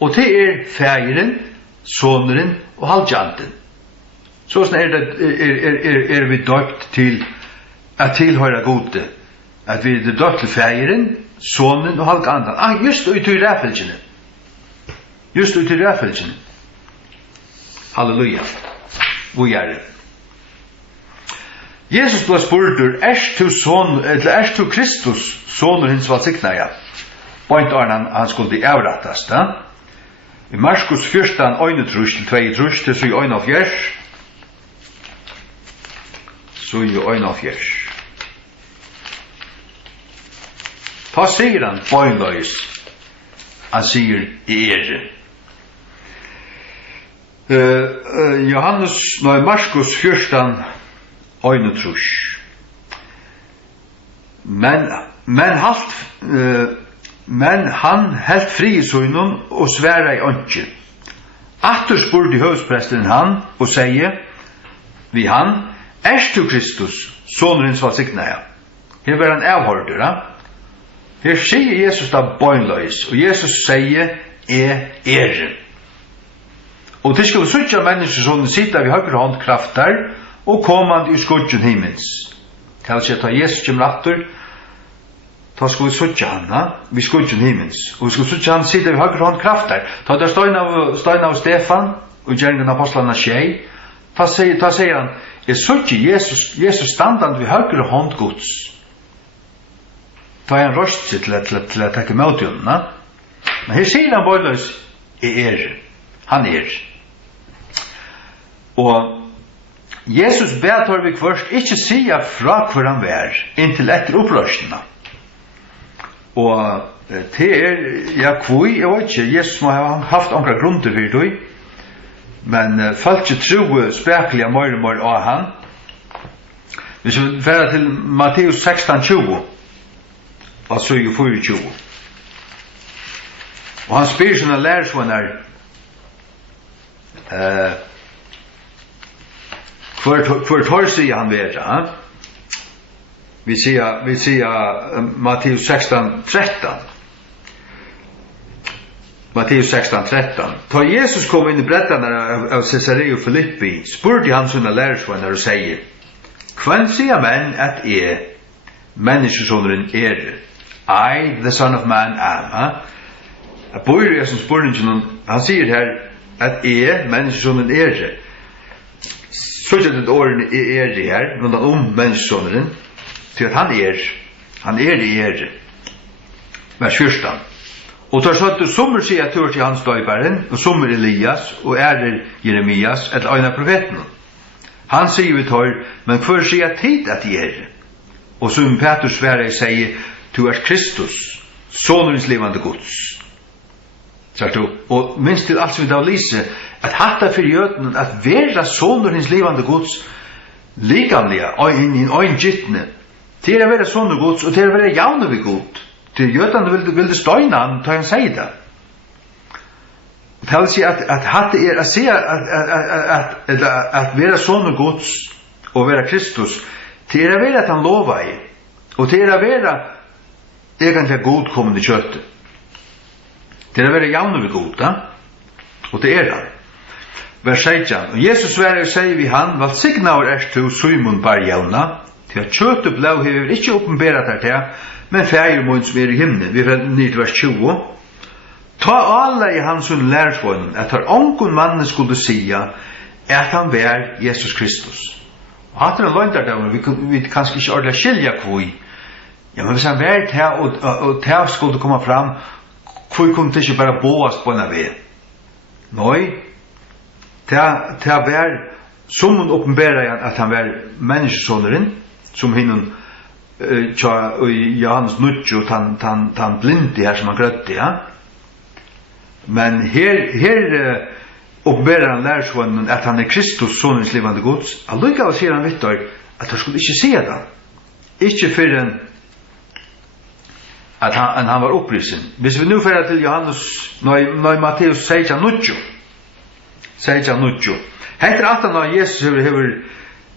Og til fægeren, soneren og halvjanten. Så det vi døpt til at tilhøyre gode. At vi er døpt til feiren, sonen og halvjanten. Just ut i ræfelgjene. Just ut i ræfelgjene. Halleluja. Vi er det. Jesus ble spurtur, erst du Kristus, soner hins valsiknaja? Point han skulle avrattast, da? I Markus 14, 1-2, til så i 1 av fjers. Så i 1 av fjers. Ta sier han, bøynløys. Han sier, Markus 14, 1-2. Men han helt fri i søgnen og sværa i åndsje. Atter spurte høvdspresteren han og sier vi han, erst du Kristus, sonrens valsiknaja? Her var han avhørder, da. Her sier Jesus da bøynløys, og Jesus sier Og det skulle suttja mennesker som sitter ved høyre hånd krafter og kommand i skudgen himmels. Kanskje ta Jesus kjem atter, ta skulle vi suttja han, vi skudgen himmels. Og vi skulle suttja han sitter ved høyre hånd krafter. Ta der Stein av Stefan, og gjerningen av apostlarna tjei, ta sier han, jeg suttja Jesus standand ved høyre hånd Guds. Ta han røst seg til å takke mot jønna. Men her sier han bøyløs, han Og Jesus ber Torvik først ikke sige fra hvor han var inntil etter opprørsene. Og til kvui, jeg vet ikke, Jesus må ha haft andre grunner for det, men folk ikke tro spekelig mer av han. Hvis vi fører til Matteus 16:20, og så i 24. Og han spyr sånne lærersvenner, Hvor tar sier han vera? Vi sier Matteus 16:13. Matteus 16:13. Ta Jesus kom inn i brettene av Caesarea Philippi, spurte han sånne lærersvenner og sier, Hvem sier menn at menneskesoneren I, the son of man, am? Bor i som spurningen, han sier her at menneskesoneren Så er det årene det her, noen menneskesoneren, til at han det vers 14. Og tar så at sommer sier at til hans døybæren, og sommer Elias, og Jeremias, eller en av profeten. Han sier vi tar, men hver sier tid at Og som Petrus svære sier, du Kristus, sonerens levande Guds. Og minst til alt som vi da lyser, at hatta for jøden, at vera sonerens levande Guds, likamlige, inn i en gyttene, til å være soner Guds, og til å være javne ved Gud. Til jøden vil det støyne han, ta han sier det. Det vil si at hatta å si at vera soner Guds, og vera Kristus, til å være at han lover i, og til å være egentlig godkommende kjøttet. Til å være javne ved Gud, og det han. Vers 16. Og Jesus sverre sier vi han, valsignaur du Simon Barjavna, til at kjøttet blå hever ikke oppenberet her til, men feirmån som i himne. Vi får ned til vers 20. Ta alle i hans lærersvånden, at har onken mannen skulle sige, at han var Jesus Kristus. Og at han lønner der, vi kanskje ikke ordentlig skilja kvui. Ja, men hvis han var til, og til skulle komme fram, kvui kunne ikke bare boast på en av ved. Nei, til å være som hun åpenberer at han var menneskesåneren, som hinnen i Johannes Nutjo, han blinde her som han grøtte, ja. Men her åpenberer han lærersvånden at han Kristus, sånens levande Guds. Allikevel sier han vittar at han skulle ikke se det. Ikke før at han var opprisen. Hvis vi nu fører til Johannes, når Matteus 16:9, heter at han av Jesus hever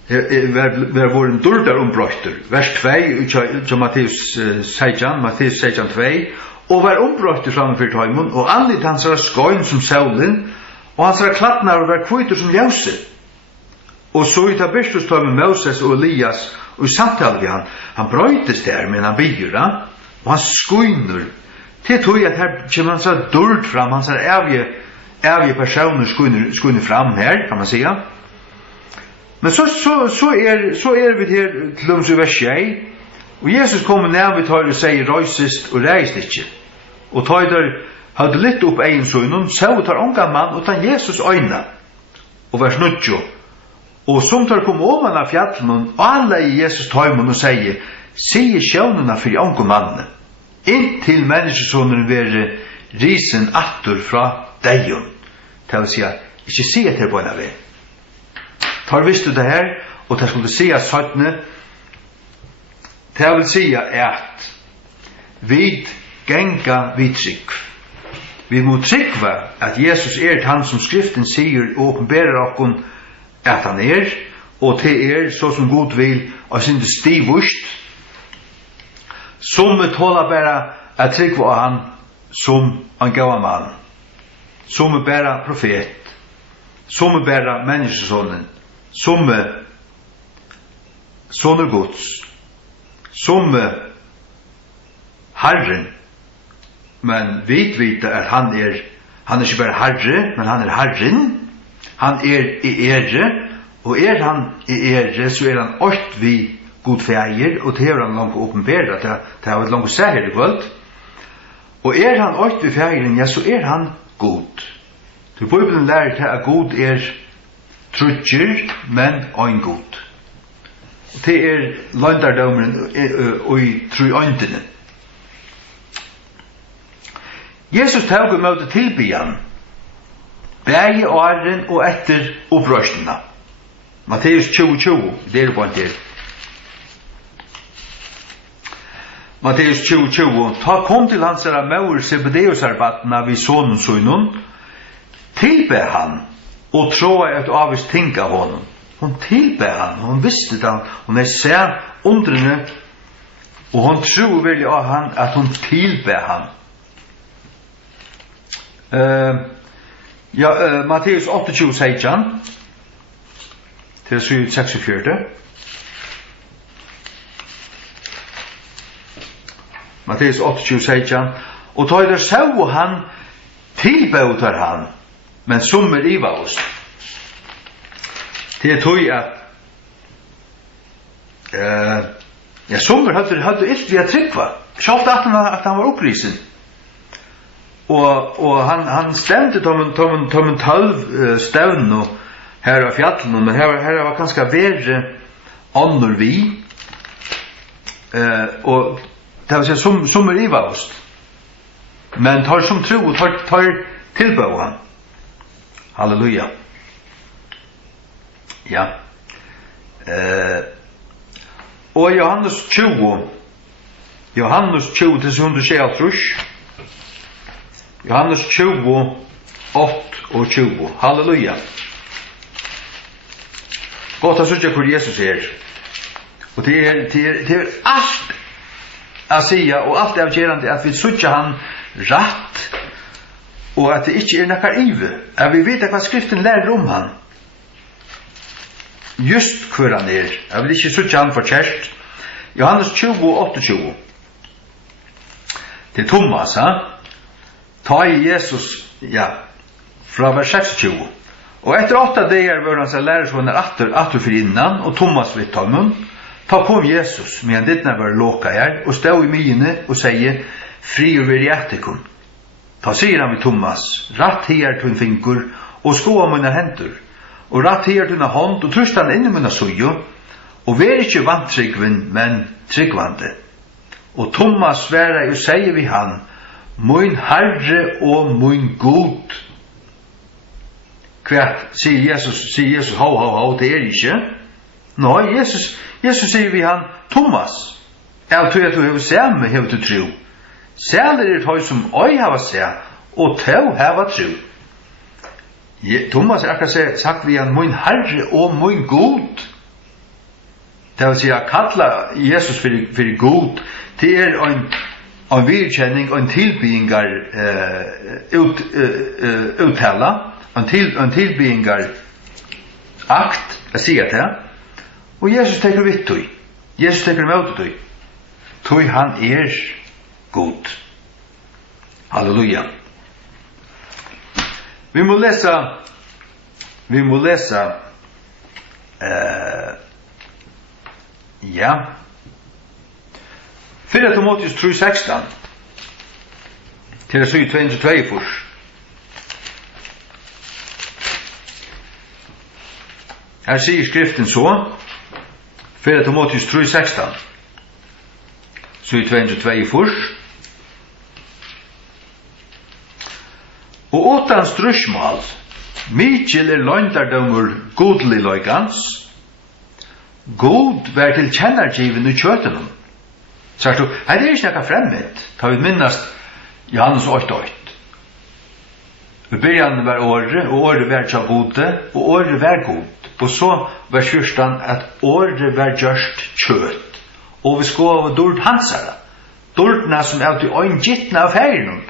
vært dårdar ombrøyter. Vers 2 i Matteus 16:2, og var ombrøyter framfor tøymon, og anlitt hans var skøyn som saulen, Og hans klattnar og var kvitur som ljøse. Og så ut av Birstustormen Moses og Elias og samtale vi han brøytes der, men han bygger da, og han skuiner. Det tog jeg at her kommer han så dårlig fram, han så evige personer skuiner fram her, kan man säga. Men så vi her til vers 6, og Jesus kommer nær vi tar og sier røysest og reist ikke. Og tar der hadde litt opp egen søgnen, så tar unga mann utan Jesus øyne. Og vers 9. Og som tar kom oman av fjallen, og alle i Jesus tøymen og sier, sier sjøvnene for de unge mannene, inntil menneskesonen være risen atter fra deion. Det vil si, ikke si at det er på en av det. Tar visst du det her, og det skulle si at søttene, det vil si at vi genga vi trygg. Vi må trygva at Jesus han som skriften sier og åpenberer okkon at han og til så som god vil, og sin stivust, som tåla bara at trygva av han som en gav mann, som bara profet, som bara menneskesonen, som soner Guds, som Herren, men vi vet at han ikke bare Herre, men han Herren, han i og han i så han åkt vi god feir, og det han langt åpenbæret, det har vært langt å se her i kveld. Og han åkt vi feiren, ja, så han god. Til Bibelen lærer til at god trutjer, men ein god. Og det landardommeren og i truandene. Jesus tog imot tilbyan, bæge åren og etter opprørsningene. Matteus 20:20, det på en del. Matteus 20:20, ta kom til hans maur Zebedeus-arbattene vid sonen sønnen, tilbe han, og tråd et avvist ting av honom. Hon tilbe han, hon visste det, hon ser undrene, og hon tror virkelig av han at hon tilbe han. Matteus 28:16 til 7:46. Matteus 28:16. Og tar der så han tilbøter han, men summer i oss. Det tog at ja, summer hadde ikke vi har tryggva. Sjalt at han var opprisen. Og han stemte tommen 12 stevn her av fjallen, men her var ganske verre ånder vi. Og det vil si summer i oss. Men tar som tro og tar tilbøy han. Halleluja. Ja. Og Johannes 20 til 126. Johannes 20, 8 og 20. Halleluja. Godt å søke hvor Jesus Og det er alt å si, og alt avgjørende at vi søker han rett, og at det ikke noe ive. At vi vet hva skriften lærer om han. Just hvor han Jeg vil ikke søke han for kjært. Johannes 20, 28. Til Thomas, ta i Jesus, ja, fra vers 26. Og etter 8 dager var han seg lærersvåner atter for innan, og Thomas vidt honom. Ta kom Jesus, men han dittna var låka her, og stod i myene og sier, fri og veri etterkom. Ta sier han ved Thomas, ratt her til en finger, og skoa mine hender, og ratt her til en hånd, og trøst han inn i mine søyo, og vær ikke vantryggven, men tryggvande. Og Thomas sværa og sier vi han, Min Herre og min God. Hva sier Jesus, ho, det ikke. Nei, Jesus sier vi han, Thomas, jeg tror at du har sett meg, har du tro. Sæler tøy som øy har sett, og tøy har tro. Thomas akkurat sagt vi han, min Herre og min God. Det vil si, jeg kallar Jesus for God, det en virkjenning og en tilbyggingar uttala, en tilbyggingar akt att säga det. Och Jesus teker vitt tog. Jesus teker emot tog. Tog han god. Halleluja. Vi må läsa ja. 4 Timoteus 3:16. Till det så 22 först. Här säger skriften så. 4 Timoteus 3:16. Så 22 först. Og utan strusmål, Mikkel løgndardomur godlig løygans, god vær til kjennargiven i kjøtenen. Sagt du, her ikke nekka fremmed, ta vi minnast Johannes 8:8. I byrjan var året, og året var tja gode, og året var god. Og så var fyrstan at året var gjørst kjøt, og vi sko av dord hansara, dordna som er til øyn gittna av feiren.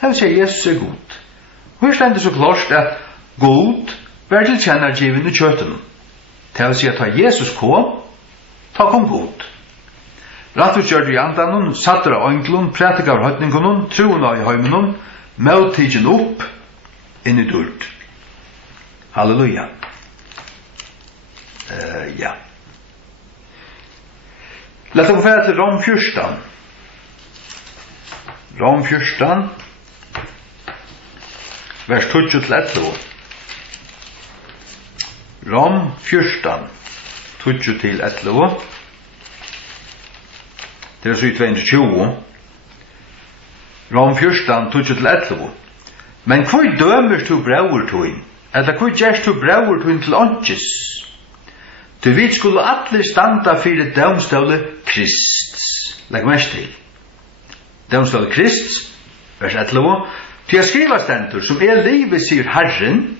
Det vil si Jesus er god. Hvor stendet så klart at god var til kjennargiven i kjøtenen. Det vil si at da Jesus kom god. Rattutgjørte i andanen, satter av øynglun, prætik av høytningunnen, troen av i høymenon, møttigen opp inn i dult. Halleluja. Ja. Låt oss gå til Rom 14. Rom 14. Vers 20-11. Rom 14, 20-11. Det er så i 22. Rom 14, 20-11. Men hvor dømer du brauertøyen? Eller hvor gjerst du brauertøyen til åndsjes? Du vet skulle alle standa fyrir dømstøle Krist. Legg mest til. Dømstøle Krist, vers 11. Til jeg skriva stendur, som livet, sier Herren,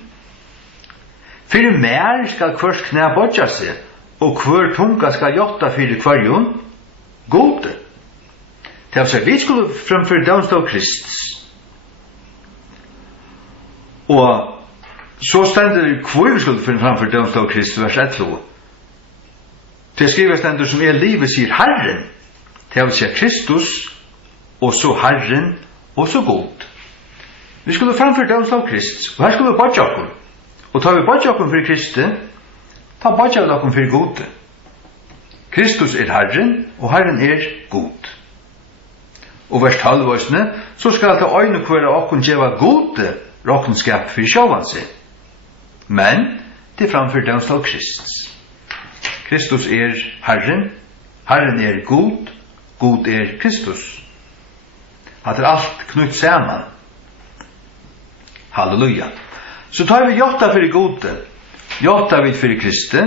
fyrir mer skal hvers knæ bodja seg, og hver tunga skal jotta fyrir kvarjon, gode. Til jeg sier, vi skulle framfyr dømstøle Krist. Og så stendur hvor vi skulle framfyr dømstøle Krist, vers 11. Til jeg skriva stendur, som livet, sier Herren, til jeg sier Kristus, og så Herren, og så god. Vi skulle framføre dømstøle Krist, og her skulle vi bodja okkur. Og tar vi bodja okkur fyrir Kristi, ta bodja okkur fyrir gode. Kristus er Herren, og Herren er god. Og vers 12, så skal ta øyne hver okkur djeva gode råkenskap fyrir sjåvansi. Men, det framføre dømstøle Krist. Kristus er Herren, Herren er god, god er Kristus. At er alt knytt saman. Halleluja. Så tar vi jotta fyrir gode, jotta vi fyrir Kristi,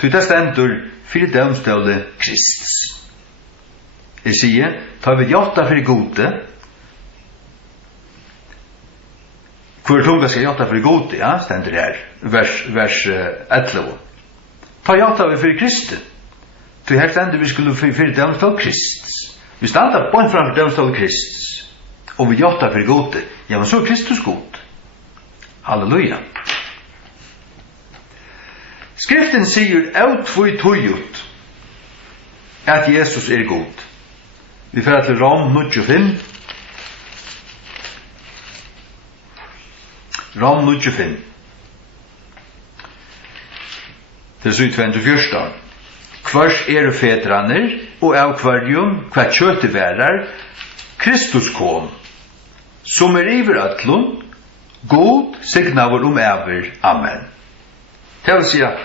til det stendur fyrir dømstøle Krist. Jeg sier, tar vi jotta fyrir gode, hvor tunga skal jotta fyrir gode, ja, stendur her, vers 11. Ta jotta vi fyrir Kristi, til her stendur vi skulle fyrir dømstøle Krist. Vi standa på en framfor dømstøle Krist, og vi jotta fyrir gode, ja, men så er Kristus god. Halleluja. Skriften sier autvoi tøyut at Jesus er god. Vi får til Rom 95. Rom 95. Det er så i 24. Hvers er fedraner, og av hverjum, hva kjøte værer, Kristus kom, som er iverattlun, god signavur ever. Amen. Det vil si at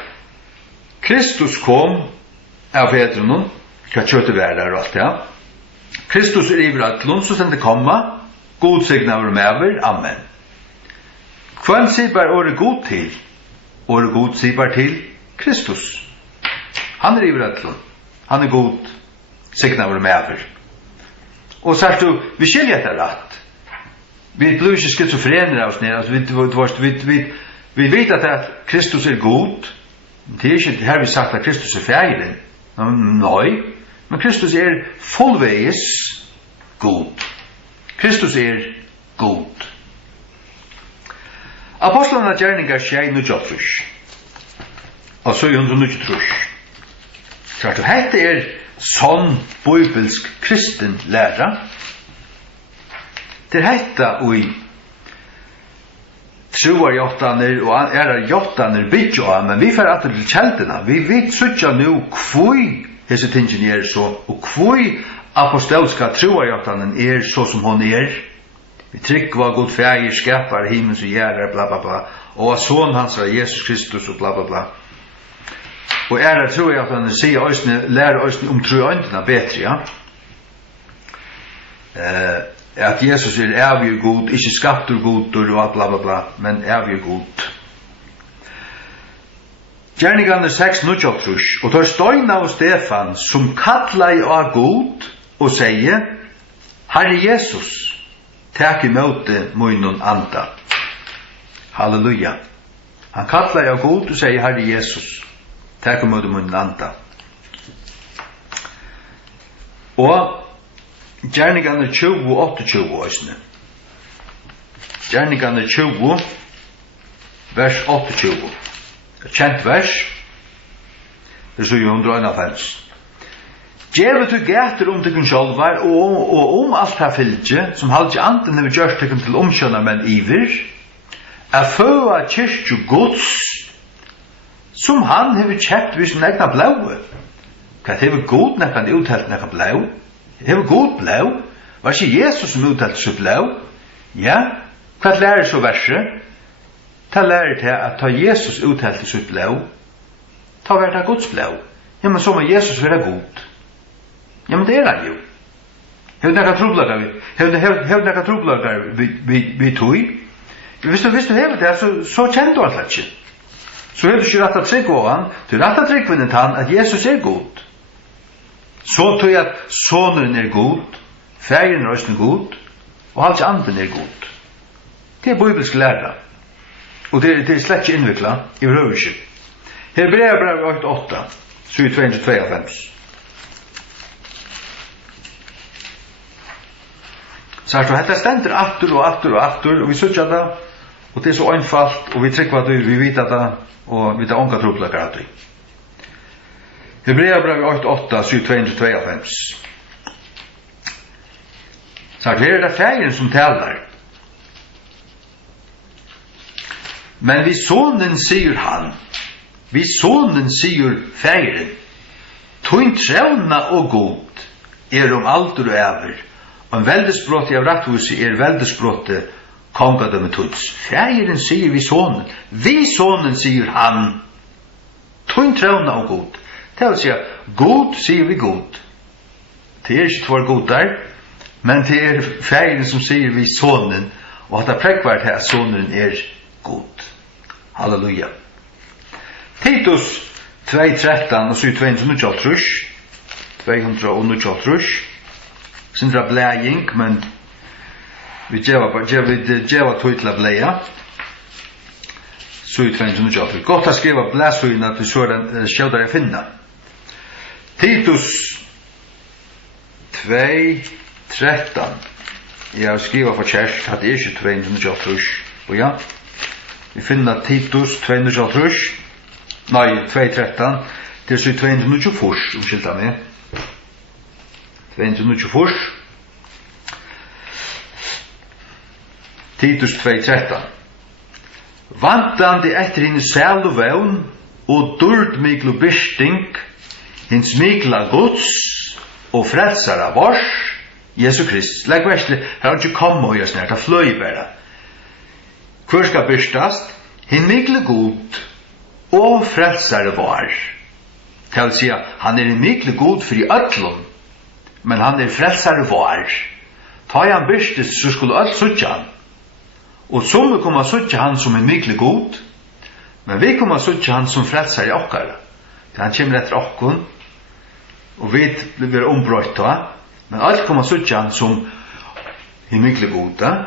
Kristus kom av fedrunum, hva kjøte værer alt, ja. Kristus er iverattlun, så sender komma, god signavur ever. Amen. Hva sier bare året god til? Året god sier bare til Kristus. Han er iverattlun. Han er god signavur ever. Og så du, vi skiljer etter rett. Vi blir ikke skizofrener av oss nere. Vi vet at Kristus er god. Det er ikke her vi sagt at Kristus er feiren. Nei. Men Kristus er fullveis god. Kristus er god. Apostlarna gjerningar tjei nudjatrus. Og så 193. Så hette sånn bibelsk kristen læra. Det hetta ui troar jottaner og jottaner bytja, men vi fer atter til kjeldina. Vi vet suttja nu kvui hese tingene så, og kvui apostolska troar jottanen så som hon Vi tryggva god fægir, skapar himmels og gjerrar, bla bla bla, og son hans var Jesus Kristus og bla bla bla. Og tror jeg at han sier lærer òsne troøyntena betre, ja. At Jesus evig god, ikke skaptur god og bla bla bla, men evig god. Gjerningane 6:29, og tar Steina og Stefan som kallar av god og sier, Herre Jesus, takk imot munnen anda. Halleluja. Han kallar av god og sier, Herre Jesus, takk imot munnen anda. Og Gjerningane 20:28 òsne. Gjerningane 20, vers 28. Kjent vers. Det så 151. Gjevet du gæter tykken sjálvar og alt her fylgje, som halde anden hever gjørst tykken til omkjønnar menn iver, føa kyrkju gods, som han hever kjøpt vid sin egna blaue. Hva hever god nekkan uttelt nekkan blau? Hever god blau? Var ikke Jesus som uttelt seg blau? Ja, hva lærer så verset? Ta lærer til at ta Jesus uttelt seg blau, ta vært Guds blau. Ja, men så må Jesus være god. Ja, men det han jo. Hever nekka troblagar vi tog. Hvis du hever det, så kjenner du alt ikke. Så hever du ikke rett at trygg av han, du rett at trygg vinnet han at Jesus god. Så tog jeg at sonen god, færen er god, og alt anden god. Det bibelsk læra. Og det slett ikke innvikla, i røvelse. Hebreabrev 8:8, 22:52. Så dette stender atter, og vi sutja det, og det så einfalt, og vi trykker at vi vet det, og vi tar ånga troplager at vi. Hebreabrev 8:8, 22:52. Så her det fægren som talar. Men vi sonen sier han, vi sonen sier fægren, tøyn trevna og god, alder og æver, og veldesbrottet av ratthuset veldesbrottet kongadømme tuts. Fægren sier vi sonen sier han, tøyn trevna og god. Det vil si, god sier vi god. Det ikke tvær god der, men det fægren som sier vi sonen, og at det prekvart her sonen god. Halleluja. Titus 2:13 og 2:208. Sindra blæing, men vi djeva tøytla blæja. 2:208. Godt å skriva blæsøyna til sånn sjødare finna. Titus 2:13. Jeg har skriva for kjærst at det ikke 2:208. Og ja, vi finner Titus 2:208. Nei, 2:13. Det 2:208, omskylda meg. 2:208. Titus 2:13. Vantandi etter hinn sæl og vevn, og durd miklu byrsting, hins mikla gods, og frelsara vars, Jesu Krist. Legg verslig, her har ikke kommet og gjør det fløy bare. Hvor skal byrstast? Hinn mikla god, og frelsare var. Det vil si, han en mikla god for i ötlun, men han frelsare var. Ta han byrstes, så skulle alt suttja han. Og som vi kommer suttja han som en mikla god, men vi kommer suttja han som frelsare i okkara. Han kommer etter okkun, og vi blir ombrøyta, men alt kommer suttja han som en mikla god.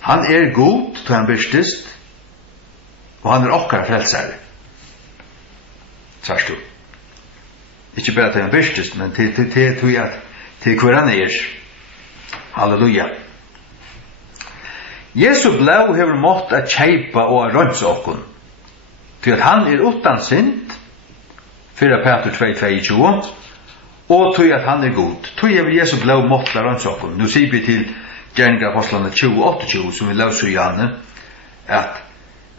Han god, ta han byrstes, og han okkara frelsare. Svarst du. Ikke bare til han byrstes, men til hver han Halleluja. Jesu blau hever mått at kjeipa og rønns okkun. Til at han utan synd, 4 Peter 2:22, og til at han god. Til hever Jesu blau mått at rønns okkun. Nu sier vi til Gjerningapostlene 20:28, som vi løser i Janne,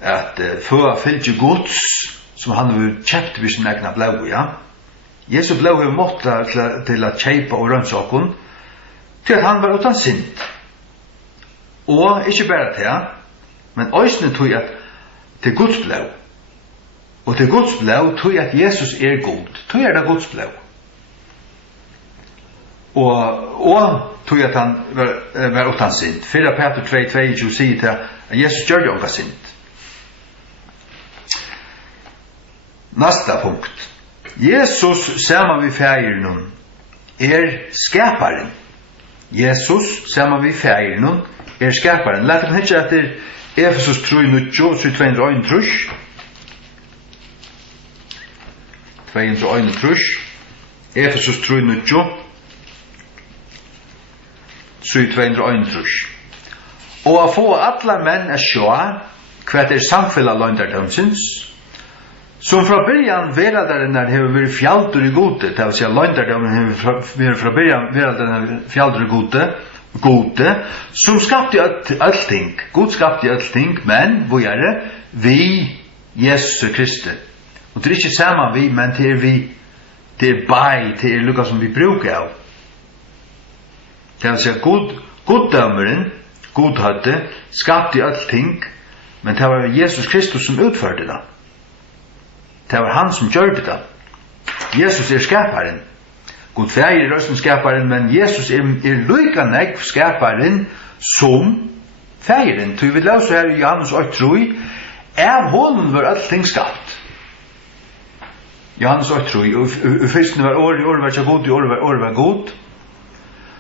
at for fylgje gods, som han har kjøpt ved sin egna blau, ja. Jesu blau hever mått til at kjeipa og rønns okkun, til at han var utan synd. Og ikke bare til, men øysene tog at til Guds blau. Og til Guds blau tog at Jesus god. Tog det Guds blau. Og tog at han var utan synd. 4 Peter 2:22 sier til at Jesus gjør det unga synd. Næsta punkt. Jesus, sammen vi fægeren, skaparen. Jesus, sammen vi fægeren, skaparen. Lät dem hitcha etter Efesus 3:9, 2:1. 2:1. Efesus 3:9, 2:1. Og a få alla menn a sjå hva samfella løgndardomsins, som fra byrjan veraldarinnar hefur vært fjaldur i gode, det vil si løgndardommen hefur vært fra byrjan veraldarinnar fjaldur i gode, som skapte allting. God skapte allting, men hvor vi Jesus Kristi. Og det ikke saman vi, men vi, det bei, det lukka som vi brukar av. Det vil si goddømmeren, godhøtte, skapte allting, men det var Jesus Kristus som utførte det. Det var han som gjorde det. Jesus skaparen. God fægir røsten skaparen, men Jesus lykka negv skaparen som fægiren. Så vi løser her i Johannes 8:3, av honom var allting skapt. Johannes 8:3, og fyrsten var året var ikke god, i året var god.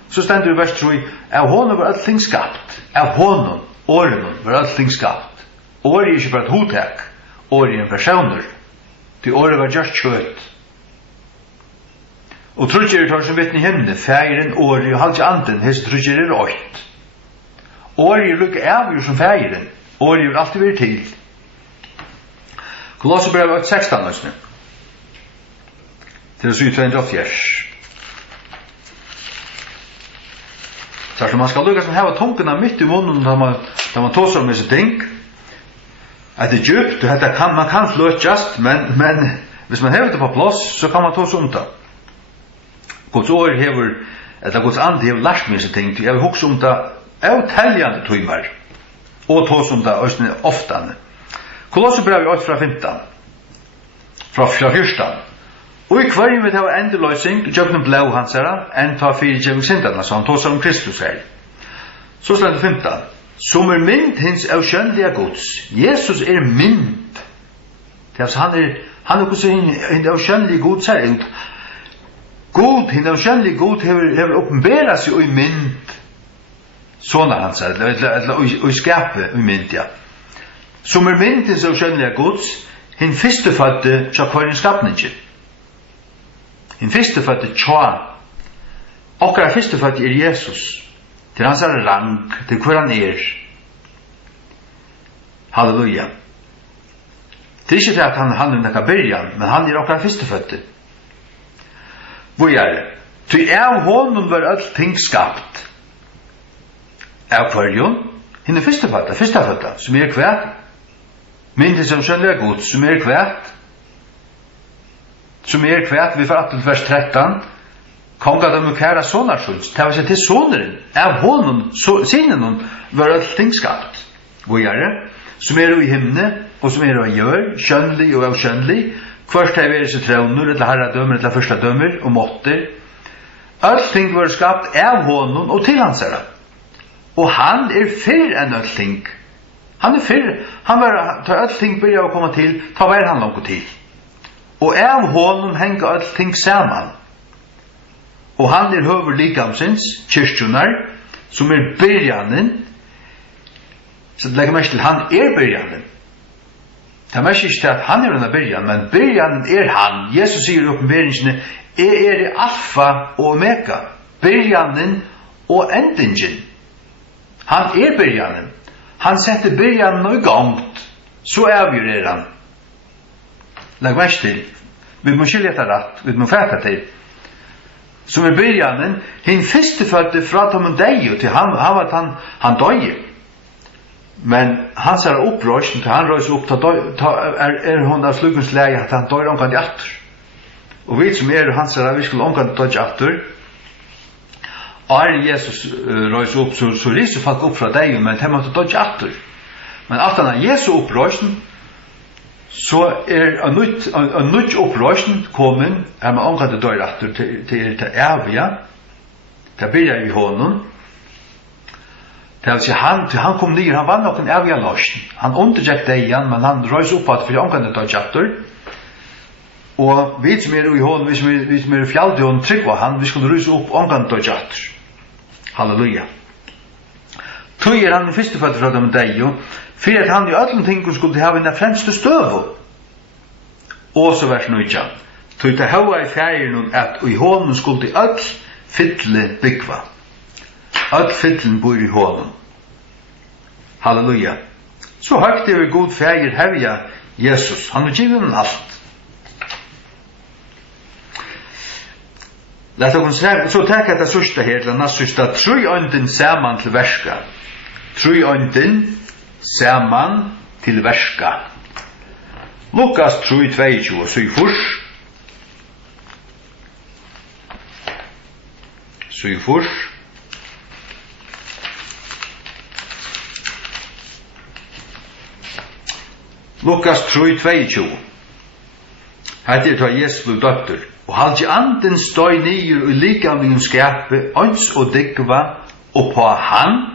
Så stender i vers 3, av honom var allting skapt. Av honom, åren var allting skapt. Året ikke bare et hotek, året en personer. Til året var just kjøtt. Og trudger tar som vittne himne, fægiren, året og halvt anden, hest trudger åkt. Året lukka avgjør som fægiren, året vil alltid være til. Kolossebrevet 8:16 løsne. Til 7:280. Så man skal lukka som heva tungene midt i munnen da man tåser om disse ting. At det er djupt, og man kan fløtjast, men hvis man hever det på plass, så kan man tåse om det. Guds år hever, eller Guds ande hever lært meg disse ting, jeg vil hukse om det avteljande tøymer, og tåse om det også oftane. Kolossebrevet 8:15, fra 14. Og i kvarjen vil det ha endeløysing, jøgnen blau hans herra, enn ta fyrir djevning sindana, så han tåser om Kristus her. Så slår det 15. Som mynd hins avskjønlige Guds. Jesus mynd. Det er han er hvordan hinn avskjønlige Gud ser ut. God, hinn avskjønlige Gud hever oppenbæra seg i mynd. Sånne han sier, eller i skapet i mynd, ja. Som mynd hins avskjønlige Guds, hinn fyrstefødde tja kvarjen skapningen. Hinn fyrstefødde tja. Okkara fyrstefødde Jesus. Til hans rang, til hvor han Halleluja. Det er ikke til at han nekka byrjan, men han okkara fyrstefødde. Hvor til av honom var alt ting skapt. Av kvarjon, henne fyrstefødde, som kvært. Myndig som skjønner god, som kvært. Som kvært, vi får 18 vers 13, konga dem kæra sonarsjuts, det var seg til soneren, av honom, sinen var alt ting skapt. Hvor som i himne, og som i gjør, skjønnlig og avskjønnlig, først er vi seg trauner, eller herradømmer, eller første dømmer, og måtter. Alt ting var skapt av honom og til hans herra. Og han fyrr enn alt ting. Han fyrr, ta alt ting byrja å komme til, ta vær han langt til. Og av honom henga alt ting saman. Og han høver likamsins, kyrkjunar, som byrjanen, så det legger mest til han byrjanen. Det er mest ikke til at han denne byrjan, men byrjanen han. Jesus sier i oppenberingsene, alfa og omega, byrjanen og endingen. Han byrjanen. Han setter byrjan og gongt, så avgjør han. Lag mest til. Vi må skilja det rett, vi må fæta til. Som byrjanen, hin fyrstefødde fra Tom Deio til han døye. Men han ser opprøsjen til han røys opp, hun av slukkens leie at han døyer omkant i atter. Og vi som han ser vi skulle omkant døy atter, Jesus røys opp, så riser folk opp fra Deio, men de måtte døy atter. Men at han Jesu opprøsjen, så en nytt opprøsjen kommet, man omkant døy atter til evige, det byrja i hånden. Det vil si, han kom ned, han var nok en evig løsning. Han undergikk det igjen, men han røys opp at for omkant døy atter. Og vi som i hånden, vi som i fjallet i hånden tryggva han, vi skulle røys opp omkant døy atter. Halleluja. Tøy han den fyrstefødde fra dem deg, for at han i ødelen ting skulle ha en fremste støv. Og så vers 9. Tøy til høy i ferien at i hånden skulle ødel fytle byggva. Ødel fytlen bor i hånden. Halleluja. Så høyt det er god feir herja Jesus. Han har givet en alt. Så takk at det sørste her, den sørste, tru ånden saman til verska. Tru ånden saman til verska. Lukas 3:22, så i furs. Så i furs. Lukas 3:22. Her er det Jesus blev døtter. Og halde anden støy nyer og likamligen skape, øns og dykva, og på han,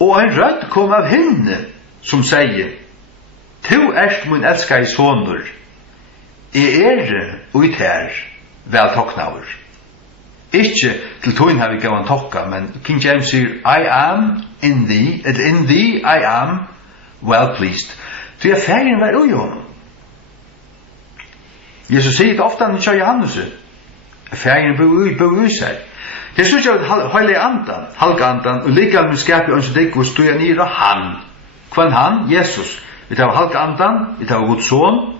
og en rødd kom av henne, som sier, «Tu erst min elskar i sonur, ut her, vel toknaver.» Ikke til tøyn har vi gavan tokka, men King James sier, «I am in thee I am well pleased.» Så jeg ferien var ui honom. Jesus sier det ofte han kjører Johannes. Ferien bor ui seg. Det synes jeg at heilige andan, halga andan, og likal med skapet og ønsker og stod jeg nir av han. Hva han? Jesus. Vi tar halga andan, vi tar Guds son,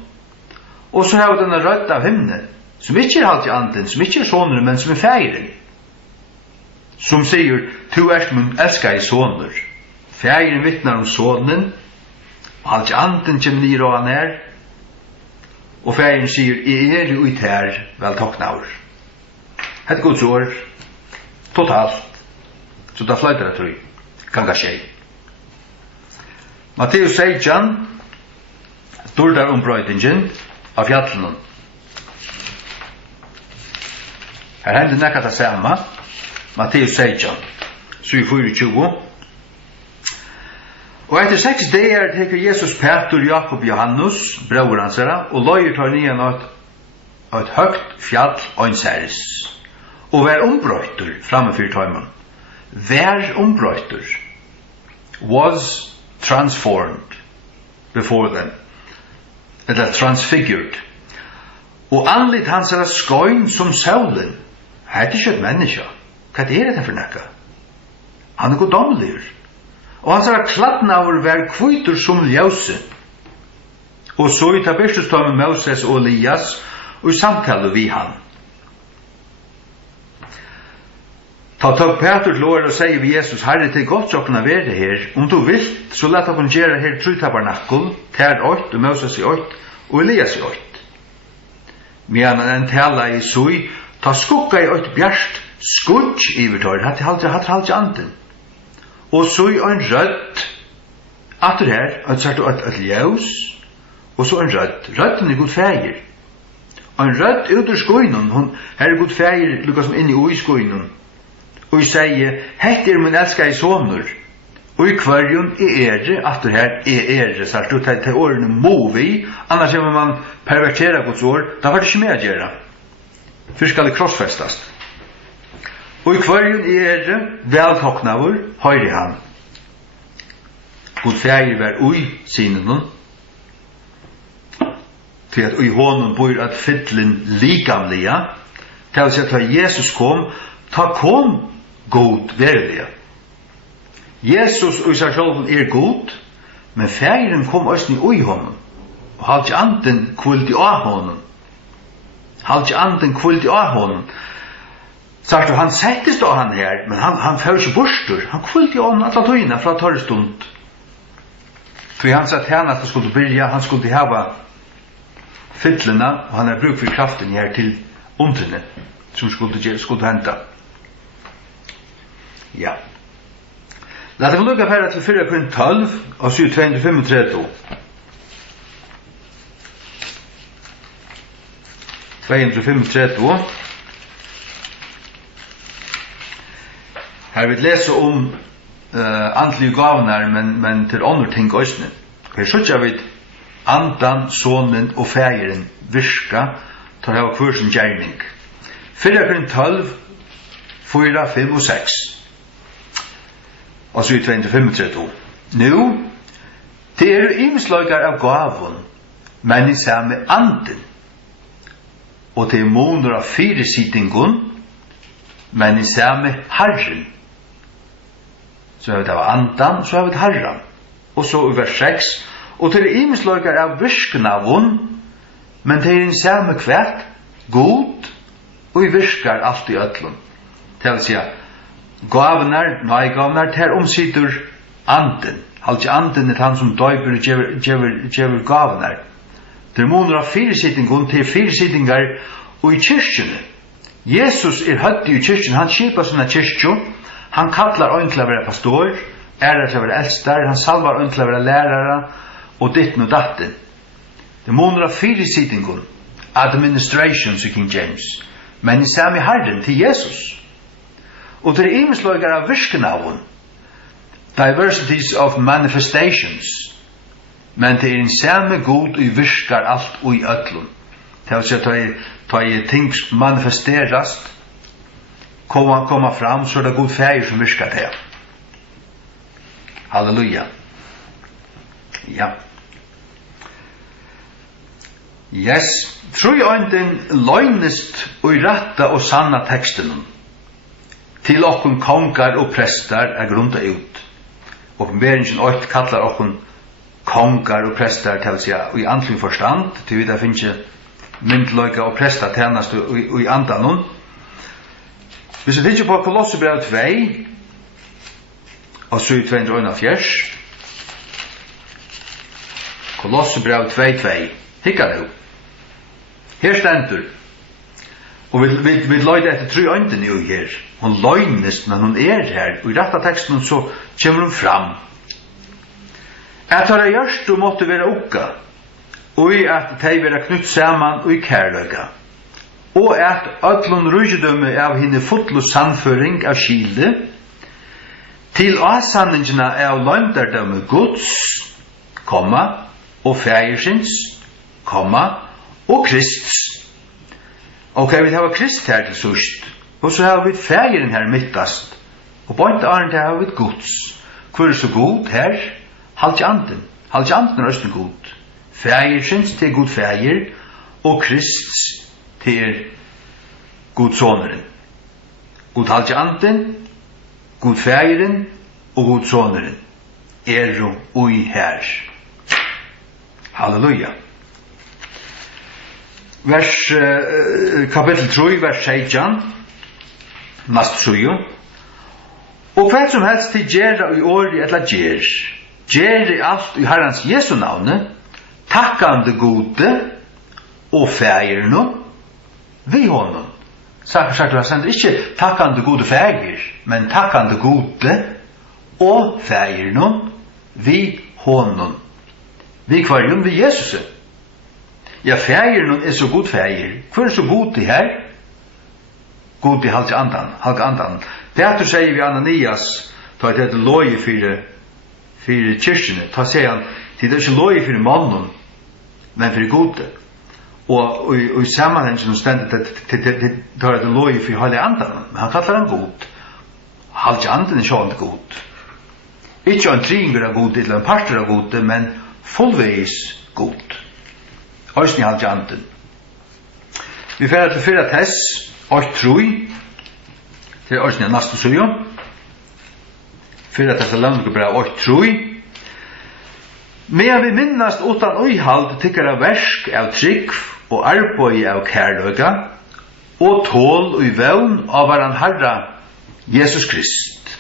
og så har vi denne rødt av himne, som ikke er halga andan, som ikke er soner, men som er ferien. Som sier, «Tu erst mun elskar i soner.» Ferien vittnar om sonen, og halga andan kjem nir av han her, og ferien sier, «Jeg ut her, vel toknaver.» Het Guds ord, totalt, så da fløyter jeg tror, ganga skje. Matteus 16, dårdar ombrøydingen av fjallenen. Her hender nekka det samme, Matteus 16, 24. Og etter 6 dager teker Jesus Petur, Jakob, Johannes, bror hans herre, og løyer tar nian et høgt fjall øynseres, og vær ombrøyter framme for tøymen. Vær ombrøyter was transformed before them, eller transfigured. Og anlitt hans er skøyn som solen. Her er ikke et menneske. Hva er det for nekka? Han er goddomlig. Og hans er klattnaver vær kvitur som ljøse. Og så i taberstustommen Moses og Elias, og i samtale vi han. Ta Peter til året og sier vi Jesus, Herre, det er godt så kunne være her. Om du vil, så lett å kunne gjøre her 3 tabernakel, ter 8, og Moses i 8, og Elias i 8. Men en tala i sui, ta skukka i 8 bjerst, skudj i virtøy, hatt halde anden. Og sui en rødt, atter her, et ljøs, og så en rødt. Rødden er god feir. En rødt ut ur skoinen, her er god feir, lukka som inn i ui skoinen. Og jeg sier, hette er min elskar i soner, og i kvarjon atter her så stod det til årene må vi, annars må man pervertera Guds år, da var det ikke mer å gjøre. Først skal det krossfestast. Og i kvarjon veltoknavur, høyre han. God feir var ui sinen, til at ui hånden bor at fytlen likamlige, til at Jesus kom, ta kom god verilige. Jesus og seg selv god, men færen kom også i honom, og halt ikke anden kvult av honom. Halt ikke anden kvult av honom. Sagt han settes da han her, men han får ikke borster. Han kvult av honom alle tøyene fra torre stund. Så han sa til han at han skulle byrja, han skulle hava fytlene, og han har bruk for kraften her til undrene, som skulle hente. Ja. Lad oss lukka færre til 4 Korint 12 og 7:235. 235. Her vil lese om andlige gavnar, men til andre ting også. Her skjøtja vi andan, sonen og fægeren virka til å ha kursen gjerning. 4 Korint 12, 4, 5 og 6. Og så 235. Nå, det ymsløykar av gavun, men i samme anden. Og det måner av fyresittingun, men i samme Herren. Så har vi det av andan, så har vi det Herren. Og så i vers 6. Og det ymsløykar av virknavun, men det i samme kvært, god, og i virkar alt i ötlun. Det vil si gavnar, gavnar, ter omsider anden. Halt anden han som døyper og gjever gavnar. Det måner av fyresittingun til fyresittingar og i kyrkjene. Jesus høtti i kyrkjen, han skipar sånne kyrkjo, han kallar øyn til å være pastor, ærer til å være eldstar, han salvar øyn til å være lærere, og ditten og datten. Det måner av fyresittingun, administration, sier King James, men i samme Herren til Jesus. Og det ymsløykar av virknavun, diversities of manifestations, men det en samme god og virkar alt og i ötlun. Det vil si at ting manifesterast, komma fram, så det god fægir som virkar det. Halleluja. Ja. Yes, tror jeg ånden løgnest og i ratta og sanna teksten til okkun kongar og prestar grunda ut. Åpenberingen 8 kallar okkun kongar og prestar til seg i andlig forstand, til vi da finnes myndløyga og prestar tjenast i andanon. Hvis vi tenker på Kolossebrev 2, og 7:241, Kolossebrev 2:2, hikka det jo. Her stendur, og vi løyde etter 3 øynden jo her. Hon løgnest, men hon her, og i retta teksten så kommer hun fram. At har gjørst og måtte være ukka, og i at de være knytt saman og i kærløyga, og at öllun rujidømme av henne fotlo sannføring av skilde, til asanningina av løgndardømme Guds, komma, og fægersins, komma, og Krists. Ok, vi har Krist her til sørst, og så har vi fægeren her mittast, og på en annen har vi Guds. Hvor så god her? Halt anden er også god. Fægersins til god fæger, og Krists til god soneren. God halt anden, god fægeren, og god soneren. Ui her. Halleluja. Kapitel 3, vers 16, nast 3. Og hva som helst til gjerra i åri etla gjerri alt i Herrans Jesu navne, takkande gode og fægirno vi honom. Sagt du har sendt ikke takkande gode fægir, men takkande gode og fægirno vi honom. Vi kvarjum vi Jesus. Ja, fægirno så god fægir. Hvor så god det her? God det halk andan. Peter sier vi Ananias, ta det loje for kyrkjene, ta sier han, det ikke loje for mannen, men for gode. Og i sammenheng som stendet, ta det loje for halve andan, men han kallar han god. Halve andan sjående god. Ikke en tringer av god, eller en parter av god, men fullveis god. Øysten i halve andan. Vi får til 4 tess, 8 troi, til Øysten i neste søyo. för att det landet bra och troi. Men vi minnast utan øyhald tykkara versk av trygg og arbeid av kærløyga og tål og vevn av varan Herra Jesus Krist.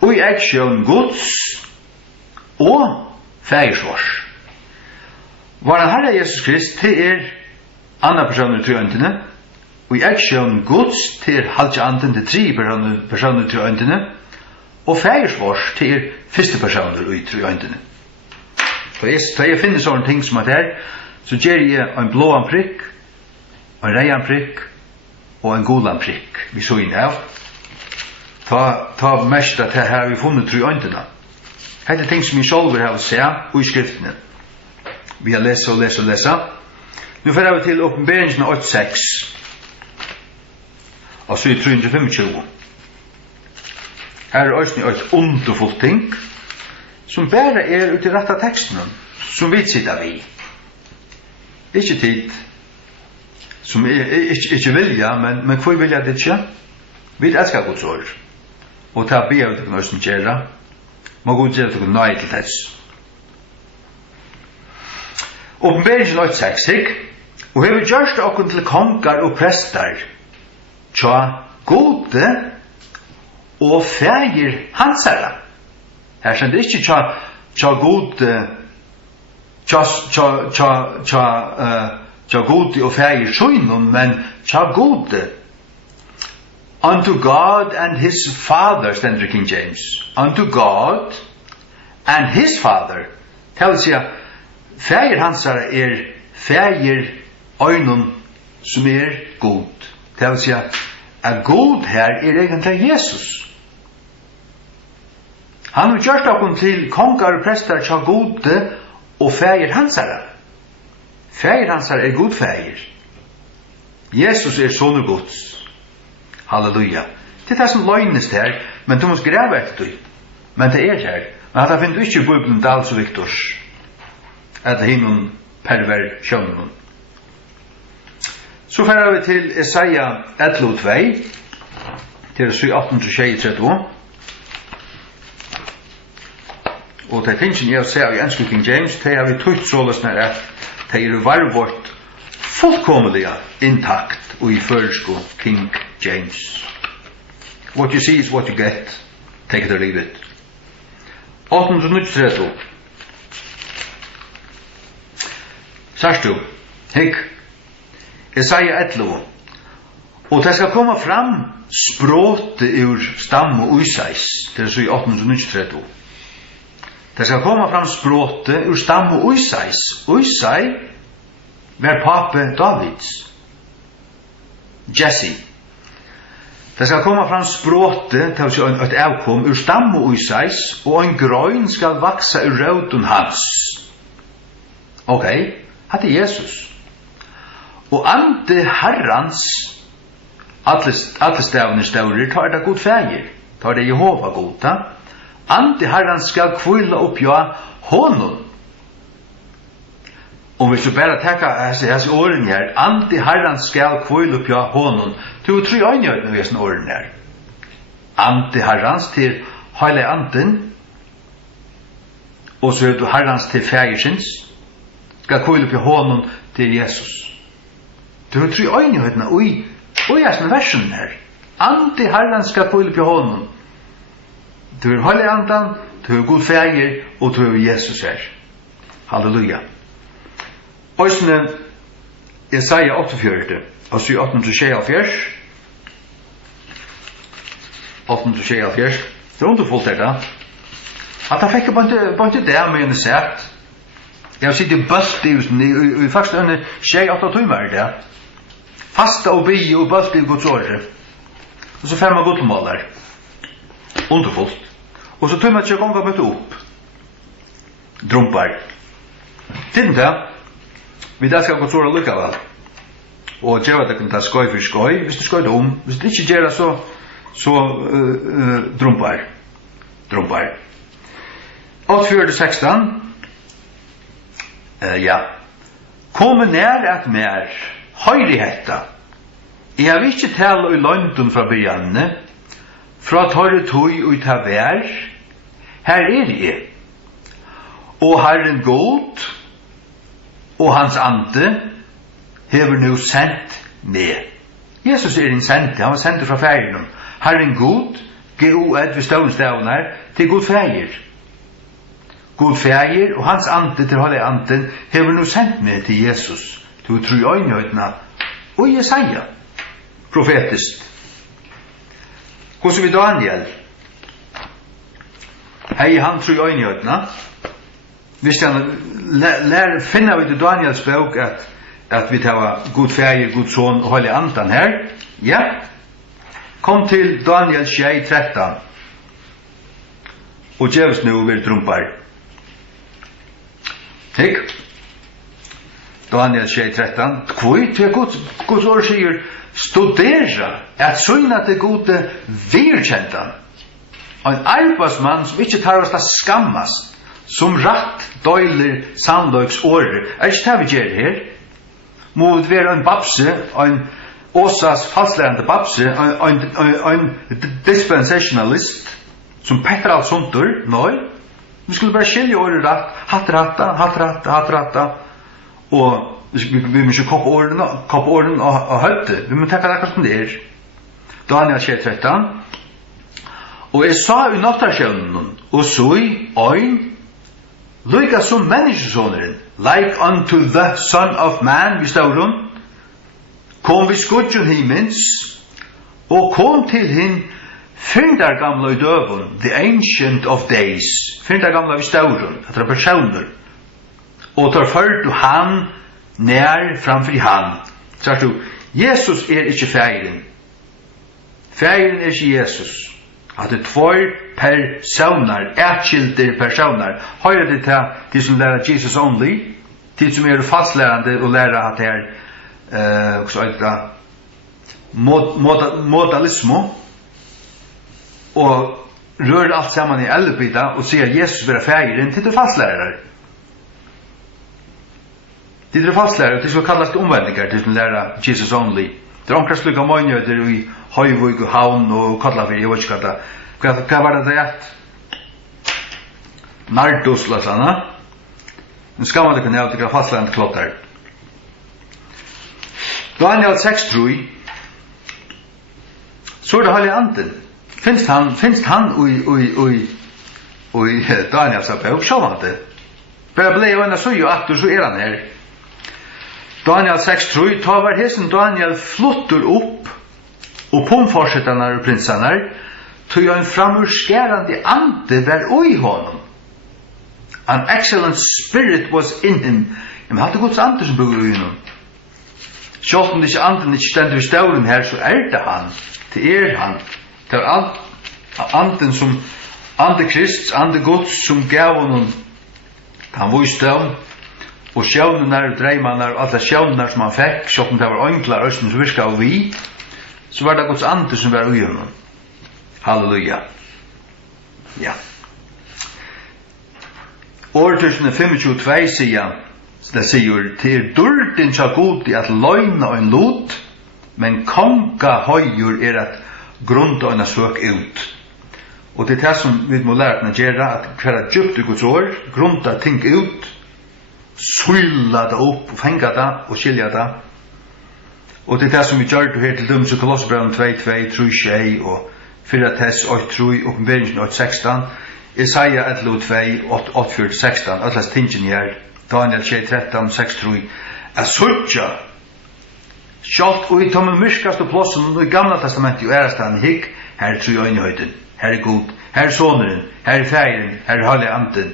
Og i eksjøn Guds og fægersvars. Varan Herra Jesus Krist til andre personer til øyntene, og i eksjøn Guds til halvtje anden til tre personer til øyntene, og fægersvars til første personer til øyntene. Da jeg finner sånne ting som er her, så gjør jeg en blåan prikk, en reian prikk, og en golan prikk. Vi så inn av. Ta mest at her har vi funnet tru øyntene. Dette er ting som jeg selv har å se i skriftene. Vi har lest og lest og lest. Nå får vi til åpenberingen 8.6. Og så i 325. Her er også et underfullt ting, som bare er ut i rette teksten, som vi sitter vi. Ikke tid, som ikke vilja, men hvor vilja det ikke? Vi elsker Guds ord. Og ta be av det noe som gjør. Må Gud gjøre det nøye til tets. Åpenberingen 8.6, og hever gjørst okken til kongar og prester, tja gode og fægir hansara. Her sender ikke tja gode, tja gode og fægir søgnen, men tja gode. Unto God and his Father, stender King James. Unto God and his Father. Til å si at fægir hansara fægir øynun som god. Til å si at god her egentlig Jesus. Han har gjort okken til kongar og prester tja gode og fægir hansara. Fægir hansara god fægir. Jesus soner Guds. Halleluja. Det er det som løgnest her, men du må greve etter det. Men det her. Men det finner du ikke i Bibelen Dals og Viktors. Etter hinnen perver sjønnen. Så fører vi til Isaiah 11.2. Til 18-23. Og det tingene jeg ser i enske King James, det har vi tøyt såløsne at det varvårt fullkomlige intakt og i føresko King James. What you see is what you get. Take it or leave it. 18-23. Sørst du, hikk, Isaiah 11. Og det skal komme fram språte ur stam og uisais, til så i 18-23. Det skal komme fram språte ur stam og uisais. Uisai var pape Davids. Jesse. Det skal komme fram språte til å si et avkom ur stam og uisais, og en grøyn skal vaksa ur rødun hans. Ok, hatt er Jesus. Og ante herrans, alle stavene staurer, tar det god fægir, tar det Jehova godta, ante herrans skal kvila oppja honom. Og hvis du bare tenker hans åren her, ante herrans skal kvila oppja honom, du tror jeg gjør noe i hans åren her. Ante herrans til heile anten, og så er du herrans til fægirsins, skal kvila oppja honom til Jesus. Du har tre øynehøytene og jeg som versen her. Ante herren skal kvile på hånden. Du har høylig andan, du har god fægir, og du har Jesus her. Halleluja. Øysene, Isaiah 48, og så 18-24. 18-24. Det er underfullt her da. At han fikk bare ikke det med en sett. Jeg har sittet i bøst i første øyne 28 timer der. Fasta og bi og bøst i Guds åre. Og så fermer godmål der. Underfullt. Og så tømmer ikke gonga møte opp. Drumpar. Tiden da, vi der skal Guds åre lykka vel. Og gjør det kan ta skøy for skøy, hvis du skøy det hvis du ikke gjør det så drumpar. Drumpar. 8-4-16. Ja. Komme nær at mer, høyre hetta. Jeg har ikke tale i London fra begynnene, fra torre tøy ut av vær, her jeg. Og Herren god, og hans ande, hever nu sendt med. Jesus en sendt, han var sendt fra færen. Herren god, G-O-Ed ved stålstavn her, til god fæger. God fæger, og hans ande til holde anden, hever nu sendt med til Jesus, til å tro i øynøytene, og Jesaja, profetisk. Hvordan vi Daniel? Hei, han tro i øynøytene, hvis han finner vi til Daniels bok at vi tar god fæger, god son og holde anden her, ja, kom til Daniel 6:13, og djevs nu vil trumpar. Hikk? Daniel 6:13, kvøy til Guds ord sier, studera at søgna til gode virkjentan. En arbeidsmann som ikke tar oss til skammast, som rett døyler sandløks året, ikke det vi gjør her. Må det være en babse, en Åsas falslærende babse, en dispensationalist, som petter alt sånt ur, nei. Vi skulle bare skilje året rett, hatt, og vi må ikke koppe åren og høyte, vi må tenke akkurat som det er. Daniel 6:13, og jeg sa i nattarsjønnen, og så i øyn, lykka som menneskesåneren, like unto the Son of Man, vi står rundt, kom vi skudjon himmens, og kom til hin fyndar gamla i døvun, the ancient of days, fyndar gamla vi stauren, at det er personer, og tar ført du han nær framfor han. Så du, Jesus er ikke fægren. Fægren er ikke Jesus. At det tvær personer, ætskilder personer, høyre det til de som lærer Jesus only, de som er fastlærende og lærer at det er modalismo, og rører alt sammen i elbida og sier Jesus vil være fægeren til de fastlærere. De er fastlærere, de skal kalles til omvendinger, de som lærer Jesus only. Det er omkring slukka møgnøyder i Høyvøk og Havn og Kodlafyr, jeg vet ikke hva var det at? Nardos, lasana. Men skammer det kan jeg til fastlærende klotter. Daniel 6:3, så er det Hellige Anden. Finst han i Daniels bok, så han det. Bare ble jo en av søy og aktor, så er han her. Daniel 6:3, ta var hesen Daniel flottur opp, og pomforsettarna og prinsarna, tog en framurskærande ande var oi honom. An excellent spirit was in him. Men hadde Guds ande som bor i honom. Sjålt om det ikke anden ikke stendur i stauren her, så er det han. Det er han. Det er anden som ande Krist, ande Guds som gav honom. Han viste dem. Og sjøvnene og dreimene og alle sjøvnene som han fikk, sjålt om det var ønkler og som virka av vi, så var det Guds ande som var ui honom. Halleluja. Ja. Årtusen 25 sier, det sier, til dørden tja god i at løgna og en lot, men konga høyur er at grunda og en søk ut. Og det er det som vi må lære å gjøre, at hver djupt i Guds år, grunda ting ut, sulla det opp, og fenga det, og skilja det. Og det er det som vi gjør her til dømes i Kolosserbrevet 2:2, 3:6, og 4 8:3, og Konverensjen 8:16, Isaiah 11:2, 8:4-16, atlas tingen her, Daniel 6:13, 6:3, er sutja, sjalt og i tomme myrskast og plåsen, og i gamla testamentet, og ærestan hikk, her tru i øynehøyden, her er god, her er soneren, her er færen, her er halve anden.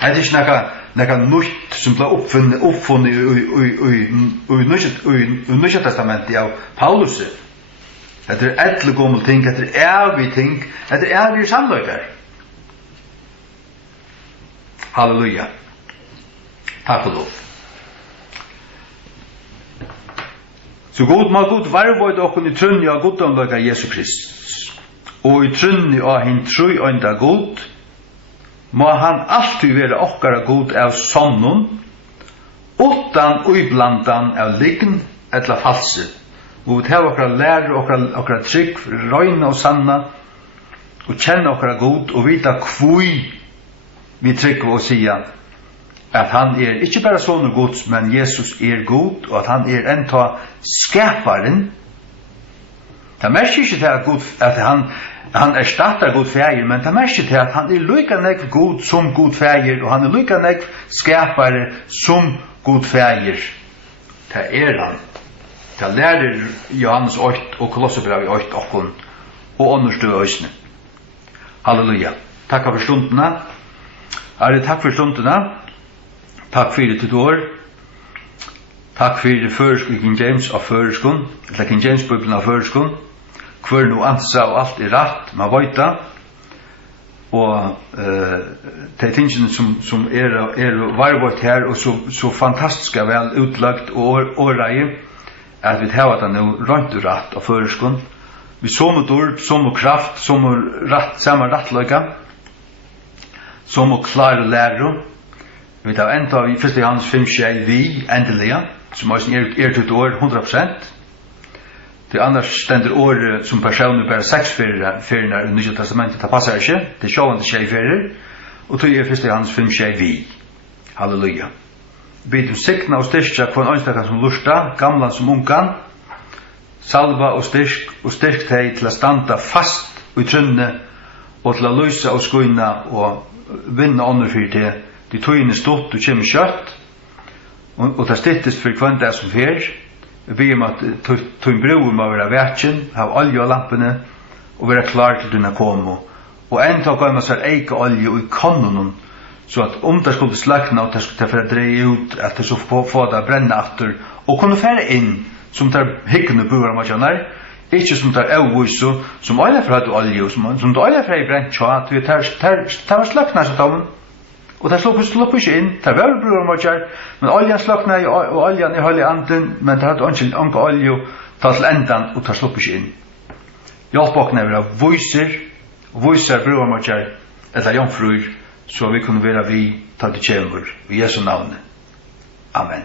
Her er ikke nekka nytt som ble oppfunnet i Nødja testamentet av Paulus. Dette er etle gommel ting, dette er evig ting, dette er evig sannløyder. Halleluja. Takk for lov. Så god må god varvøyd okken i trunni av goddomløyga Jesu Kristus. Og i trunni av hinn trui øynda god, må han alltid være okkara god av sonnun, utan uiblandan av lign etla false. Og vi tar okkara lærer, okkara trygg, røyna og sanna, og kjenne okra god og vita kvui vi trykker og sier at han ikke bare sånne gods, men Jesus god, og at han enda skaparen. Det merker ikke til at, at han erstatter god feir, men det merker til at han lykka nekv god som god feir, og han lykka nekv skapare som god feir. Det han. Det lærer Johannes 8 og Kolosserbrevet 8 okkon, og understøy øysene. Halleluja. Takk for stundene. Takk for stundene. Takk for det år. Takk for det først i King James av føreskon, eller King James Bibelen av føreskon. Hver no ansa og alt rett, man vet det. Og de tingene som varvått her, og så fantastiske vel utlagt og åreie, at vi har det nå rønt og rett av føreskon. Vi som ord, som kraft, som rett, samme rettløyga, som klare lærer. Vi tar enda i 1. Johannes 5:6 vi endelig, som også til et år 100%. Det annars stender år som personer bare 6 ferier i Nye Testamentet, det passer ikke, det er sjående 6 ferier, og til 1. Johannes 5:6 vi. Halleluja. Vi tar sikna og styrkja på en ønstakker som lusta, gamlan som ungan, salva og styrk deg til å standa fast i trunne, og til å løse og skuina og vinne ånderfyr til de tøyene stått og kommer kjøtt, og det stittes for kvann det som fer. Vi ber om at tøyn broen må være verken, ha olje og lampene, og være klar til denne komo. Og enda går man seg eike olje i kanonen, så at om det skulle slakna, og det skulle for å dreie ut, at det så få det brenne atter, og kunne fære inn, som tar hikkende broer man kjenner, ikke som tar avviso, som olje for hadde olje, som det olje for ei brent kjøtt, det var slakna seg tommen. Og det slår ikke inn, det var bror og mørkjar, men oljen slokna og oljen i høylig anden, men det hadde ikke anke olje ta til endan, og det slår ikke inn. Hjelpåkene er viser bror og mørkjar, eller jomfruer, så vi kunne være vi ta til kjemur, i Jesu navn. Amen.